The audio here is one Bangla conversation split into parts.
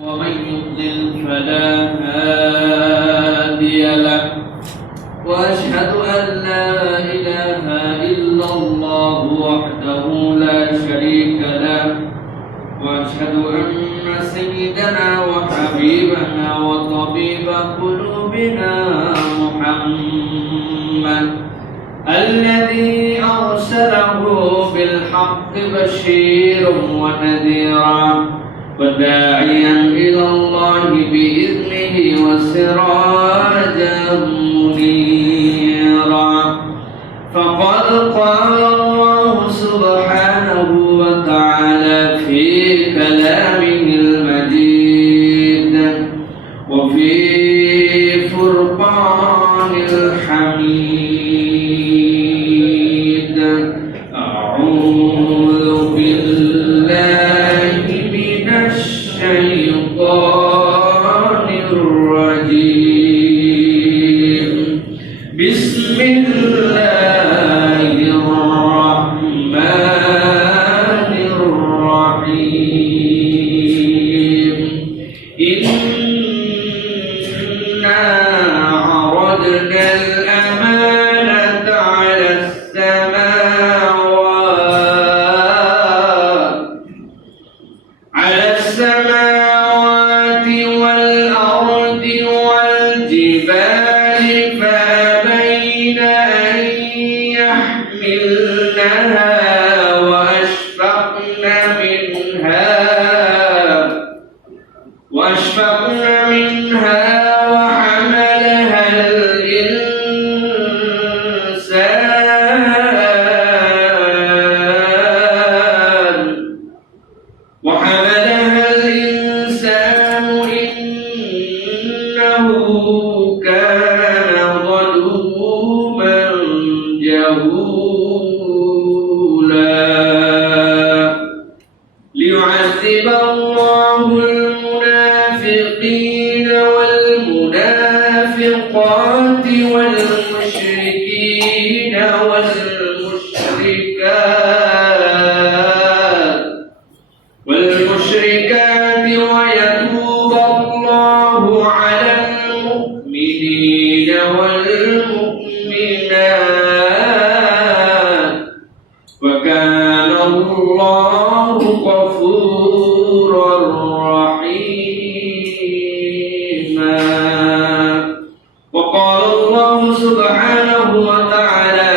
ومن يضلل فلا هادي له وأشهد أن لا إله إلا الله وحده لا شريك له وأشهد أن سيدنا وحبيبنا وطبيب قلوبنا محمد الذي أرسله بالحق بشيرا ونذيرا وداعيا إلى الله بإذنه وسراجا منيرا فقد قال الله سبحانه وتعالى في كلامه المجيد وفي فرقان الحميد أعوذ بالله من الشيطان الرجيم بسم الله الرحمن الرحيم إنا عرضنا الأمانة على السماوات والأرض والجبال فأبين أن يحملنها وأشفقن منها وحملها الإنسان إنه كان ظلوما جهولا ليعذب الله المنافقين والمنافقات والمشركين والمشركات ويتوب الله على المؤمنين والمؤمنات وكان الله غفورا رحيما وقال الله سبحانه وتعالى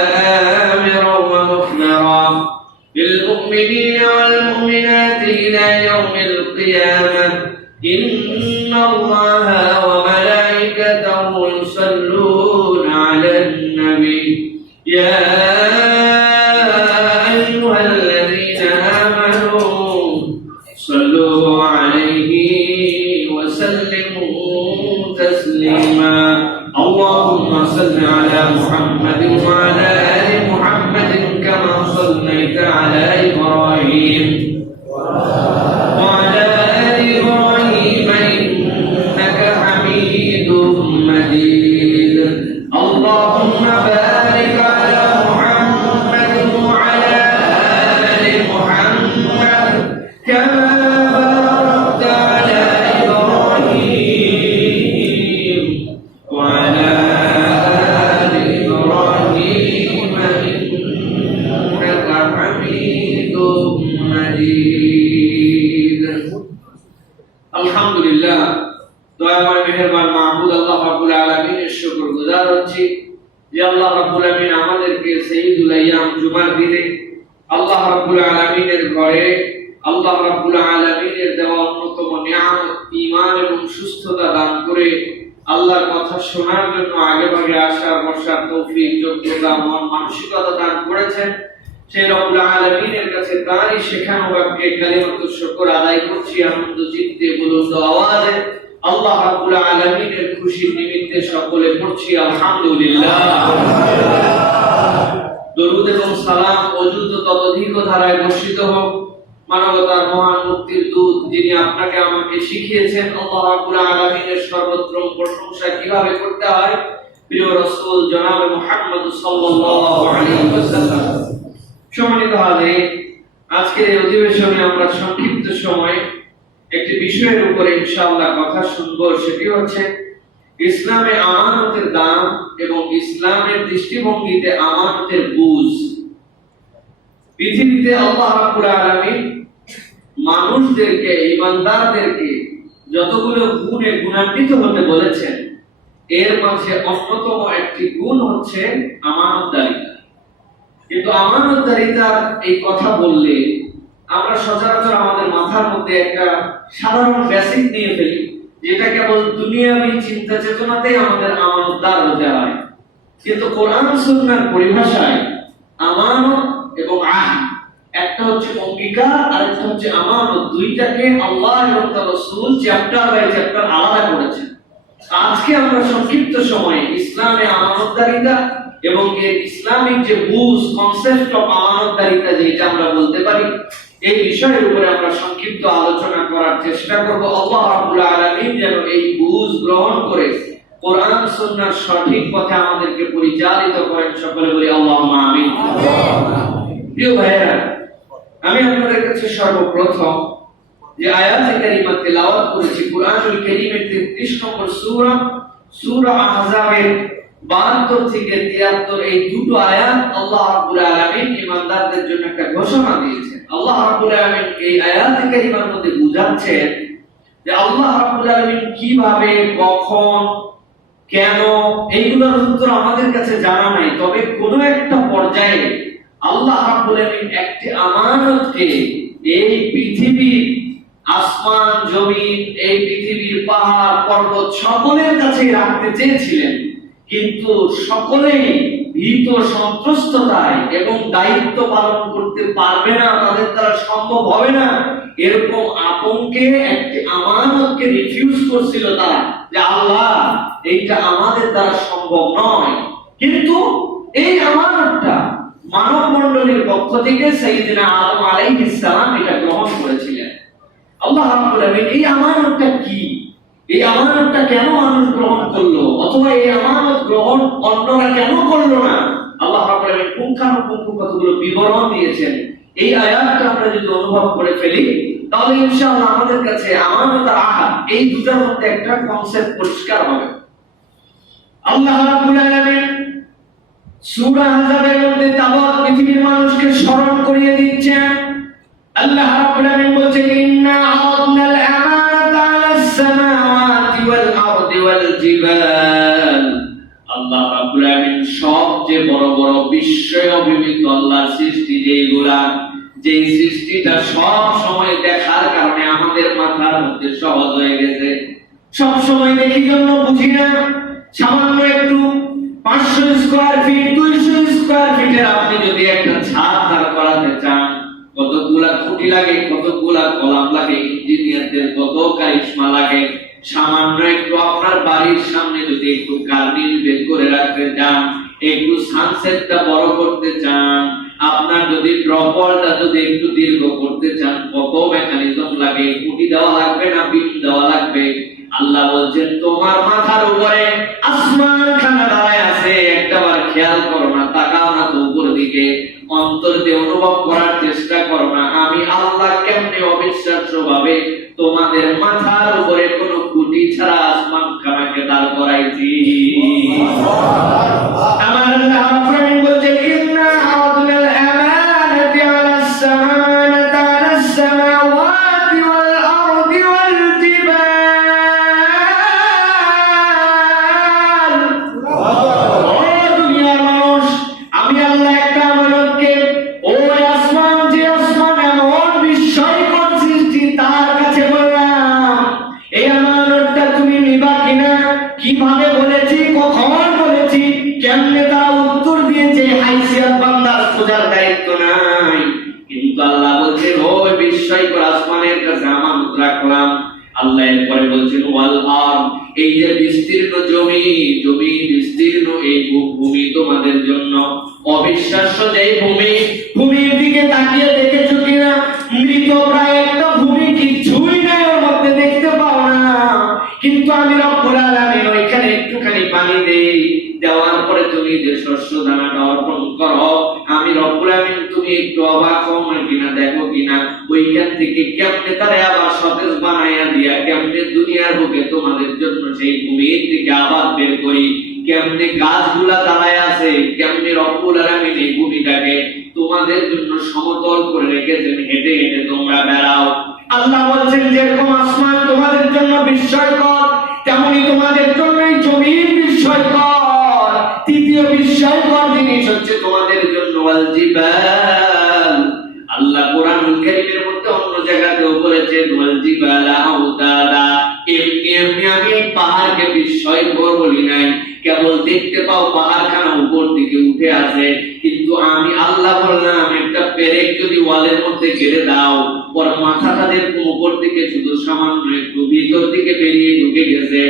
آمرا ومخبرا للمؤمنين والمؤمنات إلى يوم القيامة إن الله وملائكته يصلون على النبي يا أيها الذين آمنوا صلوا عليه وسلموا تسليما اللهم صل على محمد وعلى آل محمد كما صليت على إبراهيم وعلى آل إبراهيم إنك حميد مجيد اللهم بارك على محمد وعلى آل محمد كما باركت على إبراهيم وعلى آل إبراهيم إنك حميد مجيد الحمد لله দয়াময় মেহেরবান মাহবুব আল্লাহ রাব্বুল আলামিনের শুকরগুজার হচ্ছি যে আল্লাহ রাব্বুল আলামিন আমাদেরকে সাইয়্যিদুল আইয়াম জুমার দিনে আল্লাহ রাব্বুল আলামিনের ঘরে আল্লাহ রাব্বুল আলামিনের দেওয়া অন্যতম নিয়ামত ঈমান এবং সুস্থতা দান করে আল্লাহর কথা শোনার জন্য আগেভাগে আসার বসার তৌফিক যোগ্যতা মন মানসিকতা দান করেছেন সেই রব্বুল আলামিনের কাছে তারই শেখানো বাক্যে কালিমাতুশ শুকর আদায় করছি আনন্দ চিত্তে বুলন্দ আওয়াজে আল্লাহ রাব্বুল আলামিনের খুশির নিমিত্তে সকলে পড়ছি আলহামদুলিল্লাহ দরুদ এবং সালাম অযুত ততোধিক ধারায় বর্ষিত হোক মানবতার মহান মুক্তির দূত যিনি আপনাকে আমাকে শিখিয়েছেন আল্লাহ রাব্বুল আলামিনের সর্বত্র প্রশংসা কিভাবে করতে হয় প্রিয় রাসূল জনাব মুহাম্মদ সাল্লাল্লাহু আলাইহি ওয়াসাল্লাম সম্মানিত হাজিরিন আজকের এই অধিবেশনে আমরা সংক্ষিপ্ত সময়ে একটি বিষয়ের উপরে ইনশাআল্লাহ কথা শুনবো, সেটি হচ্ছে ইসলামে আমানতের দাম এবং ইসলামের দৃষ্টিভঙ্গিতে আমানতের বুঝ। পৃথিবীতে আল্লাহ রাব্বুল আলামিন মানুষদেরকে, ঈমানদারদেরকে যতগুলো গুণে গুণান্বিত হতে বলেছেন, এর মাঝে অন্যতম একটি গুণ হচ্ছে আমানতদারিতা। কিন্তু আমানতদারিতার এই কথা বললে আমরা সচরাচর আমাদের মাথার মধ্যে একটা সাধারণ বেসিক নিয়ে ফেলি, যেটা কেবল দুনিয়াবী চিন্তা চেতনাতেই আমাদের আমানতদার হতে হয়। কিন্তু কোরআন সুন্নাহর পরিভাষায় আমানত এবং আহদ, একটা হচ্ছে অঙ্গীকার আর একটা হচ্ছে আমানত, দুইটাকে আল্লাহ এবং তার রাসূল চ্যাপ্টার বাই চ্যাপ্টার আলাদা করেছেন। আজকে আমরা সংক্ষিপ্ত সময়ে ইসলামে আমানতদারিতা এবং এর ইসলামিক যে বুঝ, কনসেপ্ট অফ আমানতদারিতা যেটা আমরা বলতে পারি, এই বিষয়ের উপরে আমরা সংক্ষিপ্ত আলোচনা করার চেষ্টা করব। আল্লাহ রাব্বুল আলামিন যেন এই বুঝ গ্রহণ করে কোরআন সুন্নাহর সঠিক পথে আমাদেরকে পরিচালিত করেন। সকলে বলি আল্লাহুম্মা আমিন। প্রিয় ভাইয়েরা, আমি আপনাদের কাছে সর্বপ্রথম যে আয়াতে কারিমা তেলাওয়াত করেছি, কুরআনুল কারীমের 33 নম্বর সূরা, সূরা আহজাবের 72 থেকে 73, এই দুটো আয়াত আল্লাহ রাব্বুল আলামিন ঈমানদারদের জন্য একটা ঘোষণা দিয়েছেন। আল্লাহ রাব্বুল আলামিন এই আয়াতে কারিমার মধ্যে বুঝাচ্ছেন যে আল্লাহ রাব্বুল আলামিন কিভাবে, কখন, কেন, এইগুলোর উত্তর আমাদের কাছে জানা নাই। তবে কোন একটা পর্যায়ে আল্লাহ রাব্বুল আলামিন একটি আমানতকে এই পৃথিবীর আসমান জমিন, এই পৃথিবীর পাহাড় পর্বত সকলের কাছে রাখতে চেয়েছিলেন, কিন্তু সকলেই ভীত সন্ত্রস্ততায় এবং দায়িত্ব পালন করতে পারবে না, তাদের দ্বারা সম্ভব হবে না, এরকম আতঙ্কে একটি আমানতকে রিফিউজ করছিল তারা, যে আল্লাহ এইটা আমাদের দ্বারা সম্ভব নয়। কিন্তু এই আমানতটা মানব মণ্ডলীর পক্ষ থেকে সাইয়েদনা আদম আলাইহিস সালাম এটা গ্রহণ করেছিলেন। আল্লাহ রাব্বুল আলামিন এই আমানতটা কি, এই আমানতটা কেন মানুষ গ্রহণ করলো, অথবা এই আমানত গ্রহণ অন্যরা কেন করলো না, আল্লাহ রাব্বুল আলামিন পুঙ্খানুপুঙ্খ কতগুলো বিবরণ দিয়েছেন। এই আয়াতটা আমরা যদি অনুভব করে ফেলি, তাহলে ইনশাআল্লাহ আমাদের কাছে আমানত আর আহাদ এই দুটার মধ্যে একটা কনসেপ্ট পরিষ্কার হবে। আল্লাহ রাব্বুল আলামিন সূরা আহজাবের মধ্যে তাওয়াত পৃথিবীর মানুষকে স্মরণ করিয়ে দিচ্ছেন। আল্লাহ রাব্বুল আলামিন বলেছেন, ইন্না আরাদনাল আমানাতা আলাস সামাওয়াতি ওয়াল আরদি ওয়াল জিবাল। আল্লাহ রাব্বুল আলামিন সবচেয়ে বড় বড় বিস্ময় অভিভূত আল্লাহর সৃষ্টি, যেগুলা যেই সৃষ্টিটা সব সময় দেখার কারণে আমাদের মাথার মধ্যে সহজ হয়ে গেছে, সব সময় দেখি জন্য বুঝি না। সামান্য একটু 500 স্কয়ার ফিট, 200 স্কয়ার ফিটের আপনি যদি একটা ছাদ দাঁড় করাতে চান, কতগুলা খুঁটি লাগে, কতগুলা কলাম লাগে, ইঞ্জিনিয়ারদের কত কারিশমা লাগে। সামান্য একটু আপনার বাড়ির সামনে যদি একটু গার্ডেন বের করে রাখতে চান, একটু সানসেটটা বড় করতে চান, আপনার যদি ড্রপরটা যদি একটু দীর্ঘ করতে চান, কত মেকানিজম লাগে, খুঁটি দেওয়া লাগবে না বিম দেওয়া লাগবে। আল্লাহ বলছেন, তোমার মাথার উপরে আসমান খানা দাঁড়ায় আছে, একটাবার খেয়াল করো না, তাকাও না তো উপরের দিকে, অন্তর দিয়ে অনুভব করার চেষ্টা করো না, আমি আল্লাহ কেমনে অবিশ্বাস্য ভাবে তোমাদের মাথার উপরে কোনো খুঁটি ছাড়া আসমান খানাকে দাঁড় করাইছি। আমার আল্লাহ রাব্বুল বলছেন, ইন্না আরাদনাল আমানাতা আলাস সামাওয়াতি আলাস সামাওয়াতি ওয়াল আরদি ওয়াল জিবাল। ও দুনিয়ার মানুষ, আমি আল্লাহ একটা আমানতকে ওই আসমান, যে আসমান এমন বিস্ময়কর সৃষ্টি, তার কাছে বললাম, এই আমানতটা তুমি নিবা কিনা। কিভাবে বলেছি, কখন বলেছি, কেমনে তারা উত্তর দিয়েছে, হাইসিয়াত বান্দার খোঁজার দায়িত্ব নাই। কিন্তু আল্লাহ বলছেন, ওই বিস্ময়কর আসমানের কাছে আমানত রাখলাম। আল্লাহ এরপরে বলছেন, ওয়াল আরদ, এই যে বিস্তীর্ণ জমি, জমি বিস্তীর্ণ এই ভূমি তোমাদের জন্য অবিশ্বাস্য যে ভূমি, ভূমির দিকে তাকিয়ে দেখেছো কিনা, মৃত প্রায় একটা ভূমি, কিছুই নাই ওর মধ্যে, দেখতে পাও না। কিন্তু আমি রব্বুল আলামিন ওইখানে একটুখানি পানি দেই, দেওয়ার পরে তুমি যে শস্য দানাটা অর্পণ করো, আমি রব্বুল আলামিন তুমি একটু অবাক হও না কিনা, দেখো কিনা, ওই ওইখান থেকে কেমনে তারা আবার সতেজ বানাইয়া দিয়া কেমনে দুনিয়ার বুকে তোমাদের জন্য সেই ভূমির থেকে আবার বের করি, কেমনে গাছগুলা দাঁড়ায় আছে, কেমনে রব্বুল আলামিন এই ভূমিটাকে তোমাদের জন্য সমতল করে রেখেছেন, হেঁটে হেঁটে তোমরা বেড়াও। আল্লাহ বলছেন যেরকম আসমান তোমাদের জন্য বিস্ময়কর, তেমনি তোমাদের জন্য এই জমিন বিস্ময়কর। তৃতীয় বিস্ময়কর জিনিস হচ্ছে তোমাদের জন্য ওয়াল জিবাল। আল্লাহ কোরআনুল কারীমের মধ্যে অন্য জায়গাতেও বলেছেন ওয়াল জিবালা আওতাদা। এমনি এমনি আমি পাহাড়কে বিস্ময়কর বলি নাই, কেবল দেখতে পাও পাহাড়খানা উপর দিকে উঠে আসে, কিন্তু আমি আল্লাহ বললাম একটা পেরেক যদি ওয়ালের মধ্যে গেড়ে দাও, ওর মাথাটা যেরকম উপর দিকে শুধু সামান্য একটু ভিতর দিকে বেরিয়ে ঢুকে গেছে,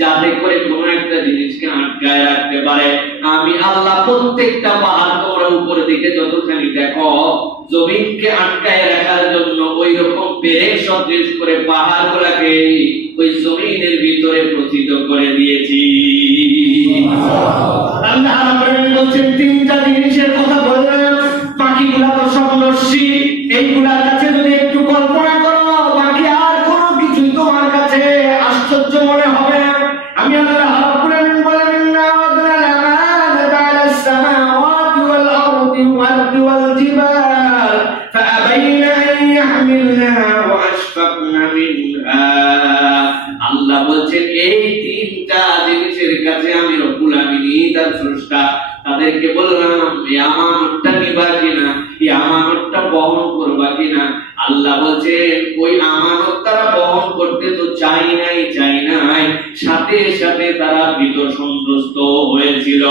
যাতে করে কোনো একটা জিনিসকে আটকায় রাখতে পারে। আমি আল্লাহ প্রত্যেকটা পাহাড় তোমরা উপর দিকে যতখানি দেখো, জমিনকে আটকায় রাখার জন্য ওই রকম পেরেক সদৃশ করে পাহাড়গুলোকে ওই জমিনের ভিতরে প্রথিত করে দিয়েছি। আল্লাহ রাব্বুল বলছেন তিনটা জিনিসের কথা বললেন, বাকিগুলা তো সব নস্যি। এইগুলার কাছে যদি একটু কল্পনা করো, বাকি আর কোনো কিছু তোমার কাছে আশ্চর্য মনে হবে না। আমি আল্লাহ রাব্বুল আলামিন বলেন ইন্না আরাদনা লামানাতা আলাস সামাওয়াতি ওয়াল আরদি ওয়াল জিবাল ফাআবাইনা আন ইয়াহমিলনাহা ওয়া আশফাকনা মিনহা। আল্লাহ বলছেন এই তিনটা জিনিসের কাছে আমি রব্বুল আলামিন তার স্রষ্টা, তাদেরকে বললাম এই আমানতটা নিবা কিনা, এই আমানতটা বহন করবা কিনা। আল্লাহ বলছেন ওই আমানত তারা বহন করতে তো চাই নাই, সাথে সাথে তারা ভীত সন্ত্রস্ত হয়েছিল।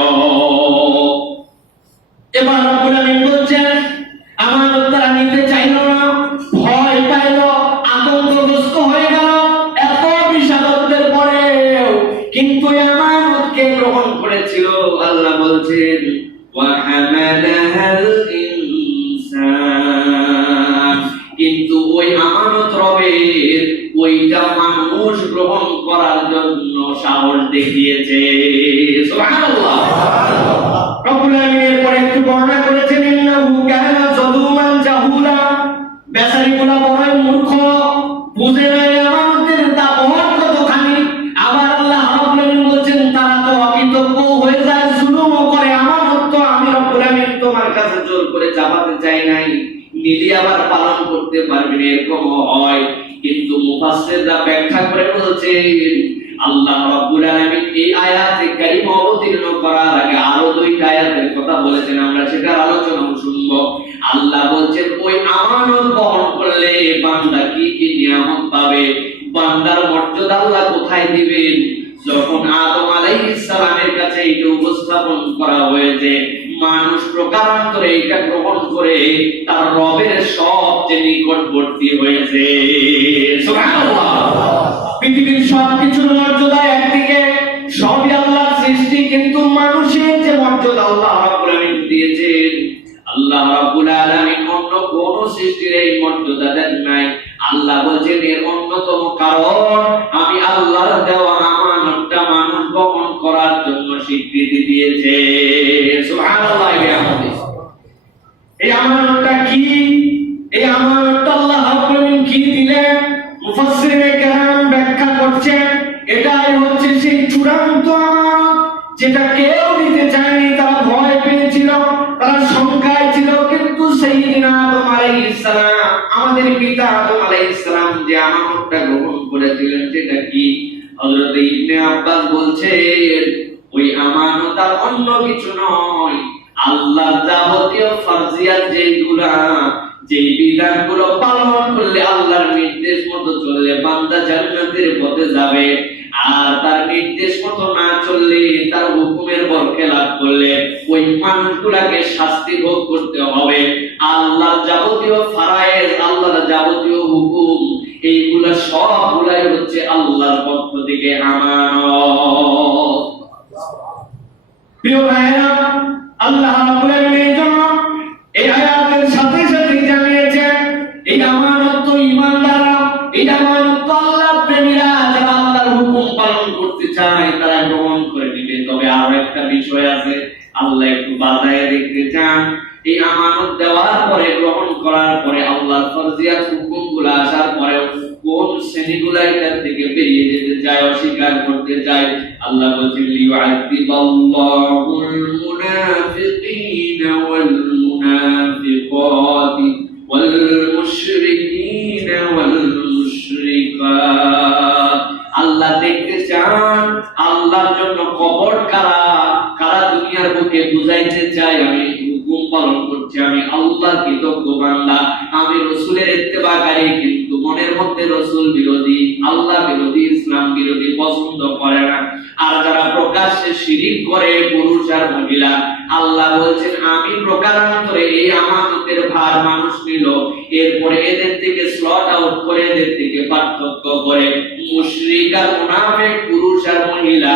এবার রব্বুল আলামিন বলছেন আমানত তারা নিতে চাইল না, ভয় পাইল, আতঙ্কগ্রস্ত হয়ে গেল। এত বিষাদতের পরেও কিন্তু আমানতকে গ্রহণ করেছিল। আল্লাহ বলছেন ওয়া হামালাহাল ইনসান, কিন্তু ওই আমানত রবের ওইটা মানুষ গ্রহণ করার জন্য সাহস দেখিয়েছে। সুবহানাল্লাহ। রব্বুল আলামিন এরপরে একটু বর্ণনা করেছেন ইন্নাহু কানা যালুমান জাহুলা। বেচারিগুলা বড়ই মূর্খ, বুঝে নাই আমানতের দাম কতখানি। আবার আল্লাহ রাব্বুল আলামিন বলছেন তারা তো অকৃতজ্ঞ হয়ে যায়, জুলুমও করে। আমানত তো আমি রব্বুল আলামিন তোমার কাছে জোর করে চাপাতে চাই নাই, নিলি আবার পালন করতে পারবেন এরকম হয়। কিন্তু মুফাসসিররা ব্যাখ্যা করে বলছেন আল্লাহ রাব্বুল আলামিন এই আয়াতে কারিমা অবতীর্ণ করার আগে আরো দুইটা আয়াতের কথা বলেছেন, আমরা সেটার আলোচনা শুনব। আল্লাহ বলছেন ওই আমানত বহন করলে বান্দা কি কি নিয়ামত পাবে, বান্দার মর্যাদা আল্লাহ কোথায় দিবেন। যখন আদম আলাইহিস সালামের কাছে এটা উপস্থাপন করা হয়েছে, মানুষ প্রকারান্তরে এটা গ্রহণ করে তার রবের সবচেয়ে নিকটবর্তী হয়েছে। সুবহানাল্লাহ। পৃথিবীর সবকিছুর মর্যাদা একদিকে, সবই আল্লাহর সৃষ্টি, কিন্তু মানুষের যে মর্যাদা আল্লাহ রাব্বুল আলামিন দিয়েছেন, আল্লাহ রাব্বুল আলামিন অন্য কোন সৃষ্টির এই মর্যাদা দেন নাই। আল্লাহ বলেন এর অন্যতম কারণ আমি আল্লাহর দেওয়া আমানতটা মানুষ বহন করার জন্য স্বীকৃতি দিয়েছে। সুবহানাল্লাহ। এই আমানতটা কি? এই আমানতটা আল্লাহ রাব্বুল আলামিন কি দিলেন? মুফাসসিরিনে কেরাম ব্যাখ্যা করছেন এটাই হচ্ছে সেই চূড়ান্ত আমানত, যেটা কেউ দিতে চায়নি। তারা ভয় পেয়েছিল, তারা শঙ্কায় ছিল, কিন্তু সাইয়্যিদিনা আদম আলাইহিস সালাম, আমাদের পিতা আদম আলাইহিস সালাম যে আমানতটা গ্রহণ করেছিলেন সেটা কি? হযরত ইবনে আব্বাস বলছেন ওই আমানত আর অন্য কিছু নয়, আল্লাহর যাবতীয় ফরজিয়াত যেগুলা, যে বিধানগুলো পালন করলে, আল্লাহর নির্দেশ মতো চললে বান্দা জান্নাতের পথে যাবে, আর তার নির্দেশ মতো না চললে, তার হুকুমের বরখেলাপ করলে ওই মানুষগুলাকে শাস্তি ভোগ করতে হবে। আল্লাহর যাবতীয় ফরজ, আল্লাহর যাবতীয় হুকুম, এইগুলা সবগুলাই হচ্ছে আল্লাহর পক্ষ থেকে আমানত। প্রিয় ভাইরা, আল্লাহ রাব্বুল আলামিনের জন্য এই আয়াতের সাথে সাথে জানিয়েছেন এই আমানত তো ঈমানদাররা, এই আমানত তো আল্লাহর প্রেমীরা, যারা আল্লাহর হুকুম পালন করতে চায় তারা গ্রহণ করে নেবে। তবে আরো একটা বিষয় আছে, আল্লাহ একটু বাজায় দেখতে চান এই আমানত দেওয়ার পরে, গ্রহণ করার পরে আল্লাহর ফরজিয়াত হুকুম এটার থেকে বেরিয়ে যেতে চায়, অস্বীকার করতে চায়, আল্লাহ বলেন লিউআযিবাল্লাহুল মুনাফিকিনা ওয়াল মুনাফিকাতি ওয়াল মুশরিকিনা ওয়াল মুশরিকাত। আল্লাহ দেখতে চান আল্লাহর জন্য কপট কারা কারা দুনিয়ার বুকে বুঝাইতে চায় আমি হুকুম পালন করছি, আমি আল্লাহর কৃতজ্ঞ বান্দা, আমি রাসূলের ইত্তেবাকারী, কিন্তু মনের মধ্যে রাসূল বিরোধী, আল্লাহ বিরোধী, ইসলাম বিরোধী, পছন্দ করে না। আর যারা প্রকাশ্যে শিরিক করে পুরুষ আর মহিলা, আল্লাহ বলছেন আমি প্রকারান্তরে এই আমানতের ভার মানুষ নিল, এরপরে এদের থেকে স্লট আউট করে এদের থেকে পার্থক্য করে মুশরিক আর মুনাফিক পুরুষ আর মহিলা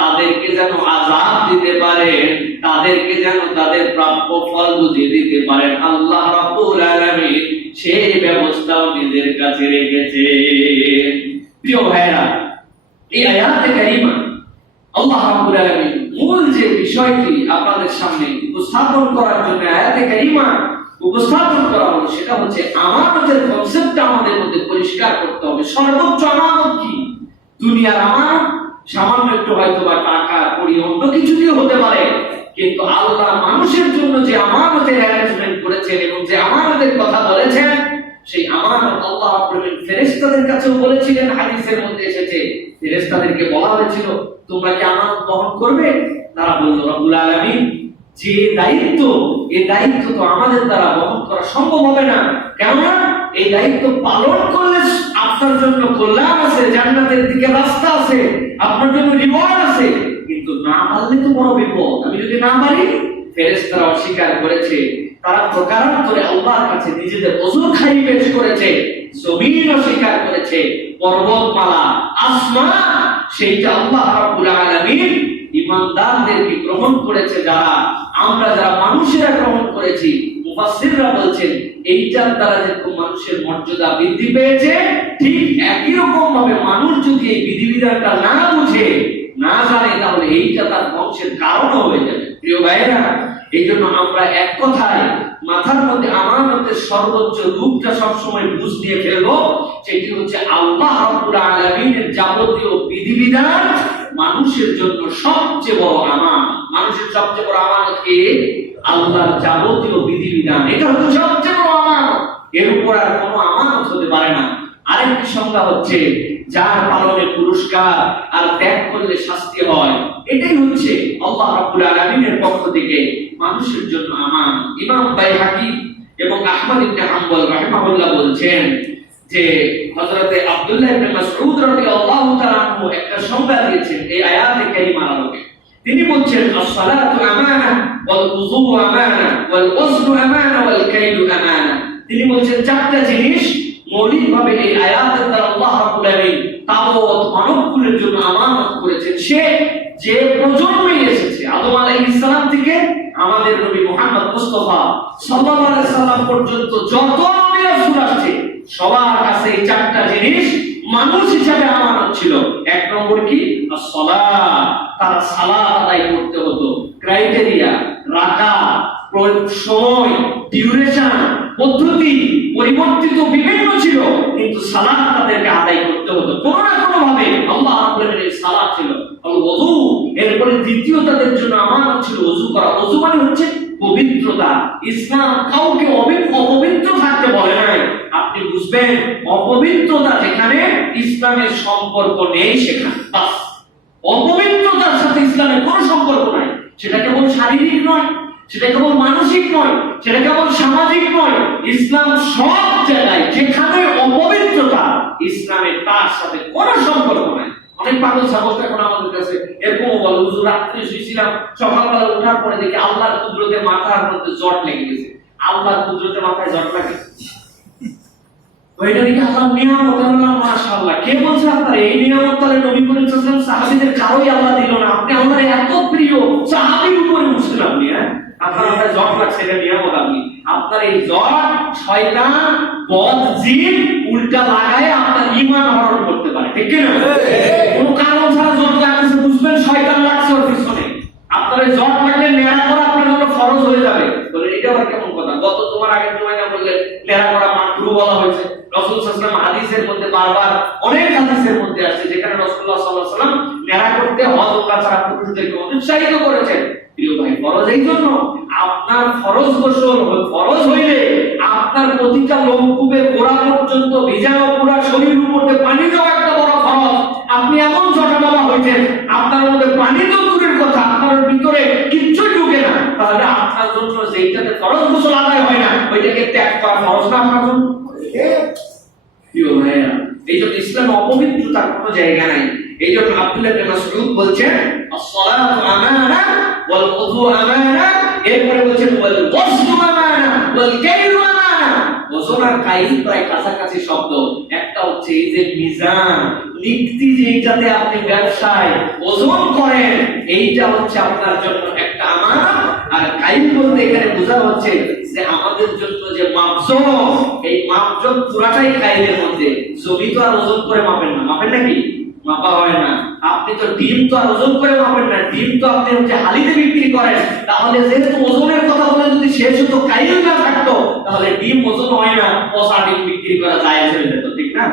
তাদেরকে যেন আযাব দিতে পারে, তাদেরকে যেন তাদের প্রাপ্য ফল বুঝিয়ে দিতে পারেন আল্লাহ রাব্বুল আলামিন সেই ব্যবস্থাও নিজের কাছে রেখেছে। প্রিয় ভাইরা, এই আয়াতে কারিমা আল্লাহ রাব্বুল আলামিন মূল যে বিষয়টি আপনাদের সামনে উপস্থাপন করার জন্য আয়াতে কারিমা উপস্থাপন করা হলো সেটা হচ্ছে আমানতের কনসেপ্টটা আমাদের মধ্যে পরিষ্কার করতে হবে। সর্বোচ্চ আমানত কি? দুনিয়ার আমানত সামান্য একটু হয়তো বা টাকা কড়ি অন্য কিছু দিয়ে হতে পারে, কিন্তু আল্লাহ মানুষের জন্য যে আমানতের অ্যারেঞ্জমেন্ট করেছেন এবং যে আমানতের কথা বলেছেন, সেই আমানত আল্লাহ রাব্বুল আলামিন ফেরেশতাদের কাছেও বলেছিলেন। হাদিসের মধ্যে এসেছে ফেরেশতাদেরকে বলা হয়েছিল তোমরা কি আমানত বহন করবে? তারা বলল রব্বুল আলামিন যে দায়িত্ব, এই দায়িত্ব তো আমাদের দ্বারা বহন করা সম্ভব হবে না, কেননা এই দায়িত্ব পালন করলে আপনার জন্য কল্যাণ আছে, জান্নাতের দিকে রাস্তা আছে, আপনার জন্য রিওয়ার্ড আছে, কিন্তু না পারলে তো বড় বিপদ। আমি যদি না পারি, ফেরেশতারা অস্বীকার করেছে, তারা প্রকারান্তরে আল্লাহর কাছে নিজেদের ওযর খাই পেশ করেছে, জমিন অস্বীকার করেছে, পর্বতমালা, আসমান, সেইটা আল্লাহ রাব্বুল আলামিন ইমানদারদেরকে গ্রহণ করেছে। যারা মানুষেরা গ্রহণ করেছি, মুফাসসিররা বলছেন এইটার দ্বারা যেরকম মানুষের মর্যাদা বৃদ্ধি পেয়েছে, ঠিক একই রকম ভাবে মানুষ যদি এই বিধিবিধানটা না বুঝে, না জানে, তাহলে এইটা তার ধ্বংসের কারণ হয়ে যাবে। প্রিয় ভাইরা, এই জন্য আমরা এক কথায় মাথার মধ্যে আমানতের সর্বোচ্চ রূপটা সবসময় বুঝ দিয়ে ফেলবো, সেটি হচ্ছে আল্লাহ রাব্বুল আলামিনের যাবতীয় বিধিবিধান মানুষের জন্য সবচেয়ে বড় আমানত। মানুষের সবচেয়ে বড় আমানত কি? আল্লাহর যাবতীয় বিধিবিধান, এটা হচ্ছে সবচেয়ে বড় আমানত। এর উপর আর কোনো আমানত হতে পারে না। আরেকটি সংজ্ঞা হচ্ছে যার পালনে পুরস্কার আর ত্যাগ করলে শাস্তি হয়, এটাই হচ্ছে আল্লাহ রাব্বুল আলামিনের পক্ষ থেকে মানুষের জন্য আমানত। ইমাম বাইহাকী এবং আহমদ ইবনে হাম্বল রাহিমাহুল্লাহ বলছেন যে হযরতে আব্দুল্লাহ ইবনে মাসউদ রাদিয়াল্লাহু তাআলা আনহু একটা সংজ্ঞা দিয়েছেন এই আয়াতে কারিমার আলোকে। তিনি বলছেন as-salatu আমানা ওয়াল উযু আমানা ওয়াল ওয়াজনু আমানা ওয়াল কাইলু আমানা। তিনি বলছেন চারটা জিনিস মৌলিকভাবে এই আয়াতের দ্বারা আল্লাহ রাব্বুল আলামিন তাবৎ মানবকুলের জন্য আমানত করেছেন। সে যে প্রজন্মে এসেছে আদম আলাইহিস সালাম থেকে আমাদের নবী মুহাম্মদ মুস্তাফা সাল্লাল্লাহু আলাইহি সাল্লাম পর্যন্ত যত নবী রাসূল আসছে, সবার কাছে এই চারটা জিনিস মানুষ হিসেবে আমানত ছিল। এক নম্বর কি? as-সালাত, তার সালাত আদায় করতে হতো। ক্রাইটেরিয়া, রাকাত, সময়, ডিউরেশন, পদ্ধতি পরিবর্তিত বিভিন্ন ছিল, কিন্তু সালাত তাদেরকে আদায় করতে হতো কোনো না কোনো ভাবে। আল্লাহ রাব্বুল আলামিনের সালাত ছিল। ওযু, এরপরে দ্বিতীয় তাদের জন্য আমানত ছিল ওযু করা। ওযু মানে হচ্ছে পবিত্রতা। ইসলাম কাউকে অপবিত্র থাকতে বলে নাই। আপনি বুঝবেন অপবিত্রতা যেখানে ইসলামের সম্পর্ক নেই, সেখানে বাস অপবিত্রতার সাথে ইসলামের কোনো সম্পর্ক নাই। সেটা কেবল শারীরিক নয়, সেটা কেবল মানসিক নয়, সেটা কেবল সামাজিক নয়। ইসলাম সব জায়গায় যেখানে অপবিত্রতা, ইসলামের তার সাথে কোনো সম্পর্ক নাই। অনেক পাগল ছাগল এখন আমাদের কাছে এরকম বলে, হুজুর রাত্রে শুয়েছিলাম, সকালবেলা ওঠার পরে দেখি আল্লাহর কুদরতে মাথার মধ্যে জট লেগে গেছে। আল্লাহর কুদরতে মাথায় জট লাগে, ওইটা দেখি আল্লাহর নিয়ামত। মাশাআল্লাহ, কে বলছে আপনার এই নিয়ামত? তাহলে নবী করিম সাল্লাল্লাহু আলাইহি ওয়াসাল্লাম সাহাবীদের কারোই আল্লাহ দিল না, আপনি আল্লাহর এত প্রিয় সাহাবীর উপরে উঠছেন আপনি। আপনার মাথায় জট লাগছে, এটা নিয়ামত। আপনি আপনার এই জট শয়তান বদ জিন উল্টা লাগায় আপনার ঈমান হরণ করতে পারে, ঠিক কি না? কোনো কারণ ছাড়া জট লাগছে, বুঝবেন শয়তান লাগছে ওর পিছনে। আপনার এই জট লাগলে নেড়া করা আপনার জন্য ফরজ হয়ে যাবে। বলে এটা আবার কেমন কথা? গত তোমার আগের জুমায় না বললে নেড়া করা মাকরুহ বলা হয়েছে। রাসূল সাল্লাল্লাহু আলাইহি ওয়াসাল্লাম হাদিসের মধ্যে বারবার অনেক রাসূলুল্লাহ সাল্লাল্লাহু আলাইহি ওয়াসাল্লাম নেড়া করতে হজ ওমরা ছাড়া পুরুষদেরকে উৎসাহিত করেছেন। প্রিয় ভাই, ফরজ এই জন্য আপনার ফরজ গোসল ফরজ হইলে আপনার প্রতিটা লোমকূপের গোড়া পর্যন্ত ভিজানো পুরো শরীর উপরে পানি দেওয়া একটা বড় ফরজ। আপনি এমন জটা বাবা হইছেন, আপনার মধ্যে পানি তো দূরের কথা, আপনার ভিতরে কিচ্ছু ঢুকে না, তাহলে আপনার জন্য যেইটাতে ফরজ গোসল আদায় হয় না ওইটাকে ত্যাগ করা ফরজ না আপনার জন্য? প্রিয় ভাইরা, এই জন্য ইসলামে অপবিত্রতার কোনো জায়গা নাই। এই জন্য আব্দুল্লাহ ইবনে মাসউদ বলছেন as-সালাতু আমানা ওয়াল ওযু আমানা, এরপরে বলছেন ওয়াল ওয়াজনু আমানা ওয়াল কাইলু আমানা। ওজন আর কাইল প্রায় কাছাকাছি শব্দ। একটা হচ্ছে এই যে মিজান, লিখতি যেটাতে আপনি ব্যবসায় ওজন করেন, এইটা হচ্ছে আপনার জন্য একটা আমানত। আর কাইল বলতে এখানে বোঝা হচ্ছে যে আমাদের জন্য যে মাপজোক, এই মাপজোক পুরাটাই কাইলের মধ্যে। জমি তো আর ওজন করে মাপেন না, মাপেন নাকি? মাপা হয় না। আপনি তো ডিম তো আর ওজন করে মাপেন না, ডিম তো আপনি হচ্ছে হালিতে বিক্রি করেন। তাহলে যেহেতু ওজনের কথা বলে যদি শেষ হতো কাইল না থাকতো, তাহলে ডিম ওজন হয় না, পচা ডিম বিক্রি করা যায় হয়ে যেত, ঠিক না?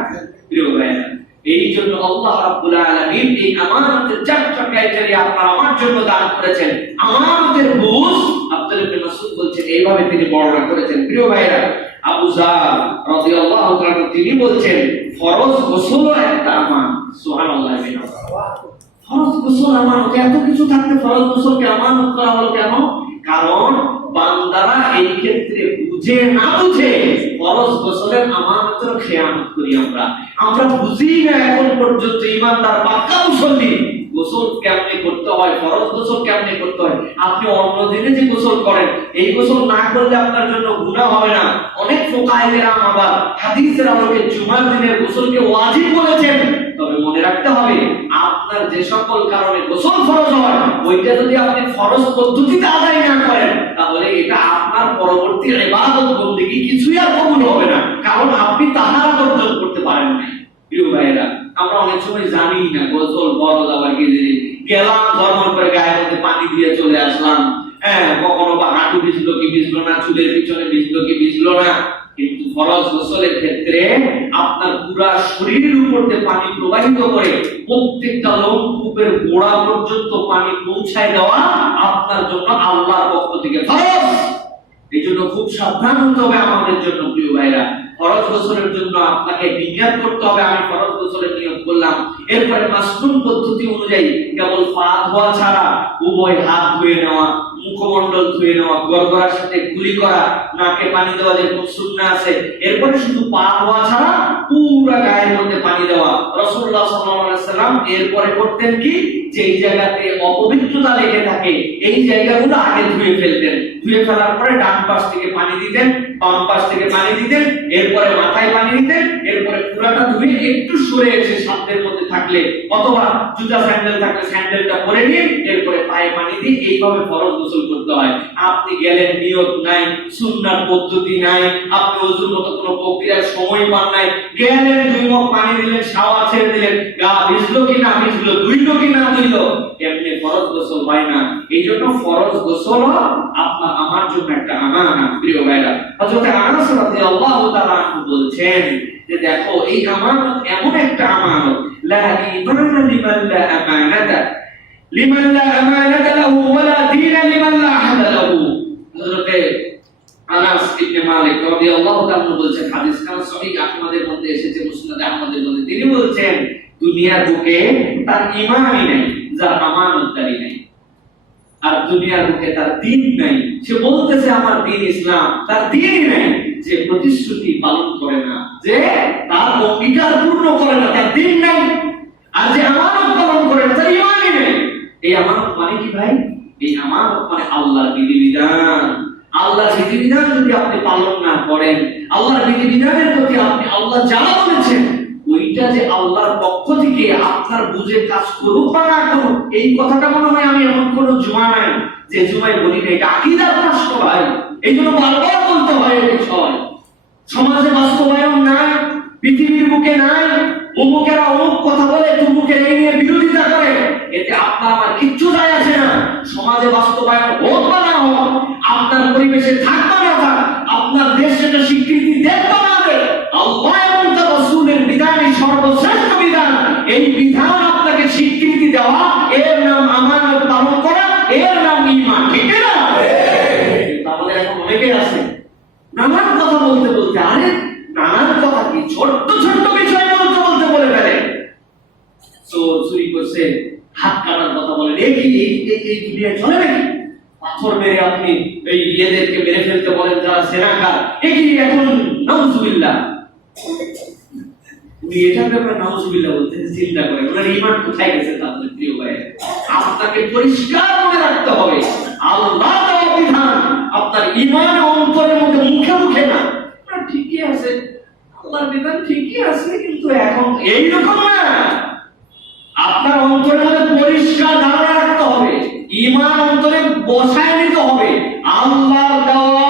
প্রিয় ভাইরা, এই জন্য আল্লাহ রাব্বুল আলামিন এই আমানতের চারটা ক্রাইটেরিয়া আপনার আমার জন্য দান করেছেন। আমানতের বুঝ আব্দুল্লাহ ইবনে মাসউদ বলছেন এইভাবে তিনি বর্ণনা করেছেন। প্রিয় ভাইরা, আবু যার রাদিয়াল্লাহু তাআলা তিনি বলছেন ফরজ গোসল একটা আমানত। সুবহানাল্লাহ। ফরজ গোসল আমানত, এত কিছু থাকতে ফরজ গোসলকে আমানত করা হলো কেন? কারণ বান্দারা এই ক্ষেত্রে বুঝে না বুঝে ফরজ গোসলের আমানতের খেয়ানত করি আমরা বুঝি না এখন পর্যন্ত। ইমানদার পাক্কা মুসল্লি গোসল কেমনে করতে হয়, ফরজ গোসল কেমনে করতে হয়। আপনি অন্য দিনে যে গোসল করেন, এই গোসল না করলে আপনার জন্য গুনাহ হবে না। অনেক ফুকাহায়ে কেরাম আবার হাদিসের আলোকে জুমার দিনের গোসলকে ওয়াজিব বলেছেন। তবে মনে রাখতে হবে, আপনার যে সকল কারণে গোসল ফরজ হয়, ওইটা যদি আপনি ফরজ পদ্ধতিতে আদায় না করেন, তাহলে এটা আপনার পরবর্তী ইবাদত বন্দেগী কিছুই আর কবুল হবে না, কারণ আপনি তাহারা অর্জন করতে পারেন না। প্রিয় ভাইরা, আমরা অনেক সময় জানি না গোসল ফরজ, আবার গেলাম ধর্ম করে গায়ের মধ্যে পানি দিয়ে চলে আসলাম। কখনো বা হাঁটু ভিজলো কি ভিজলো না, চুলের পিছনে ভিজলো কি ভিজলো না। কিন্তু ফরজ গোসলের ক্ষেত্রে আপনার পুরা শরীরের উপর দিয়ে পানি প্রবাহিত করে প্রত্যেকটা লোমকূপের গোড়া পর্যন্ত পানি পৌঁছায় দেওয়া আপনার জন্য আল্লাহর পক্ষ থেকে ফরজ। এই জন্য খুব সাবধান হতে হবে আমাদের জন্য। প্রিয় ভাইরা, ফরজ গোসলের জন্য আপনাকে নিয়ত করতে হবে, আমি ফরজ গোসলের নিয়ত করলাম। এরপরে মাসনুন পদ্ধতি অনুযায়ী কেবল পা ধোয়া ছাড়া উভয় হাত ধুয়ে নেওয়া, মুখমণ্ডল ধুয়ে নেওয়া, গড়গড়ার সাথে কুলি করা, নাকে পানি দেওয়া যেরকম সুন্নাহ আছে। এরপরে শুধু পা ধোয়া ছাড়া পুরো গায়ের মধ্যে পানি দেওয়া। রাসূলুল্লাহ সাল্লাল্লাহু আলাইহি ওয়াসাল্লাম এরপরে করতেন কি, যেই জায়গাতে অপবিত্রতা লেগে থাকে এই জায়গাগুলো আগে ধুয়ে ফেলতেন। ধুয়ে ফেলার পরে ডান পাশ থেকে পানি দিতেন, বাম পাশ থেকে পানি দিতেন, এরপরে মাথায় পানি দিতেন, এরপরে পুরাটা ধুয়ে একটু সরে এসে সাধ্যের মধ্যে থাকলে অথবা জুতা স্যান্ডেল থাকলে স্যান্ডেলটা পরে নিয়ে এরপরে পায়ে পানি দিয়ে এইভাবে ফরজ গোসল করতে হয়। আপনি গেলেন, নিয়ত নাই, সুন্নাহর পদ্ধতি নাই, আপনি ওযুর মতো কোনো প্রক্রিয়ার সময় পান নাই, গেলেন 2 মগ পানি দিলেন, শাওয়ার ছেড়ে দিলেন, গা ভিজলো কি না ভিজলো, ধুইলো কি না ধুইলো, এমনি ফরজ গোসল হয় না। এইজন্য ফরজ গোসল আপনার আমার জন্য একটা আমানত। প্রিয় ভাইরা, হযরত আনাস রাদিয়াল্লাহু তাআলা আনহু বলছেন যে দেখো, এই আমানত এমন একটা আমানত, লা ঈমানা লিমান লা আমানাতা লাহু ওয়া লা দীনা লিমান লা আহদা লাহু। হযরত আনাস ইবনে মালিক রাদিয়াল্লাহু তাআলা বলছেন, হাদিস কাম সহিহ আহমদের মধ্যে এসেছে, মুসনাদ আহমদের মধ্যে, তিনি বলছেন দুনিয়ার বুকে তার ঈমানই নাই যার আমানতদারি নাই, আর দুনিয়ার বুকে তার দ্বীন নাই, সে বলতেছে আমার দ্বীন ইসলাম, তার দ্বীনই নাই, যে প্রতিশ্রুতি পালন করে না, যে তার অঙ্গীকার পূর্ণ করে না, তার দ্বীন নাই। আর যে আমানত পালন করে না, তার ঈমানই নাই। এই আমানত মানে কি ভাই? এই আমানত মানে আল্লাহর বিধিবিধান। আল্লাহর বিধিবিধান যদি আপনি পালন না করেন, আল্লাহর বিধিবিধানের প্রতি আপনি আল্লাহ যা বলেছেন ওইটা যে আল্লাহর পক্ষ থেকে আপনার বুঝে কাজ করুক বা না করুক, এই কথাটা মনে হয় আমি এমন কোনো জুমা নাই যে জুমায় বলি না, এটা আকীদার প্রশ্ন ভাই। এই জন্য বারবার বলতে হয় এই বিষয়। সমাজে বাস্তবায়ন নাই, পৃথিবীর বুকে নাই, অমুকেরা অমুক কথা বলে, তুমুকের এই নিয়ে বিরোধিতা করে, এতে আপনার আমার কিচ্ছু যায় আসে না। সমাজে বাস্তবায়ন হোক বা না হোক, আপনার পরিবেশে থাক বা না থাক, আপনার দেশ সেটা স্বীকৃতি দেন বা না দেন, আল্লাহ এবং তার রাসূলের বিধানই সর্বশ্রেষ্ঠ বিধান। এই বিধান আপনাকে চোর চুরি করছে, হাত কাটার কথা বলেন, এই দুনিয়ায় চলে নাকি? পাথর মেরে আপনি এই ইয়েদেরকে মেরে ফেলতে বলেন যারা সেনাকার, একই এখন নাউজুবিল্লাহ। উনি এটার ব্যাপারে নাউজুবিল্লাহ বলতে চিন্তা করেন, ওনার ঈমান কোথায় গেছে? তাদের প্রিয় ভাই, আপনাকে পরিষ্কার মনে রাখতে হবে আল্লাহ দেওয়া বিধান আপনার ঈমান অন্তরের মধ্যে, মুখে মুখে না। ঠিকই আছে, আল্লাহর বিধান ঠিকই আছে, কিন্তু এখন এইরকম না। আপনার অন্তরের মধ্যে পরিষ্কার ধারণা রাখতে হবে, ঈমান অন্তরে বসায় নিতে হবে। আল্লাহর দেওয়া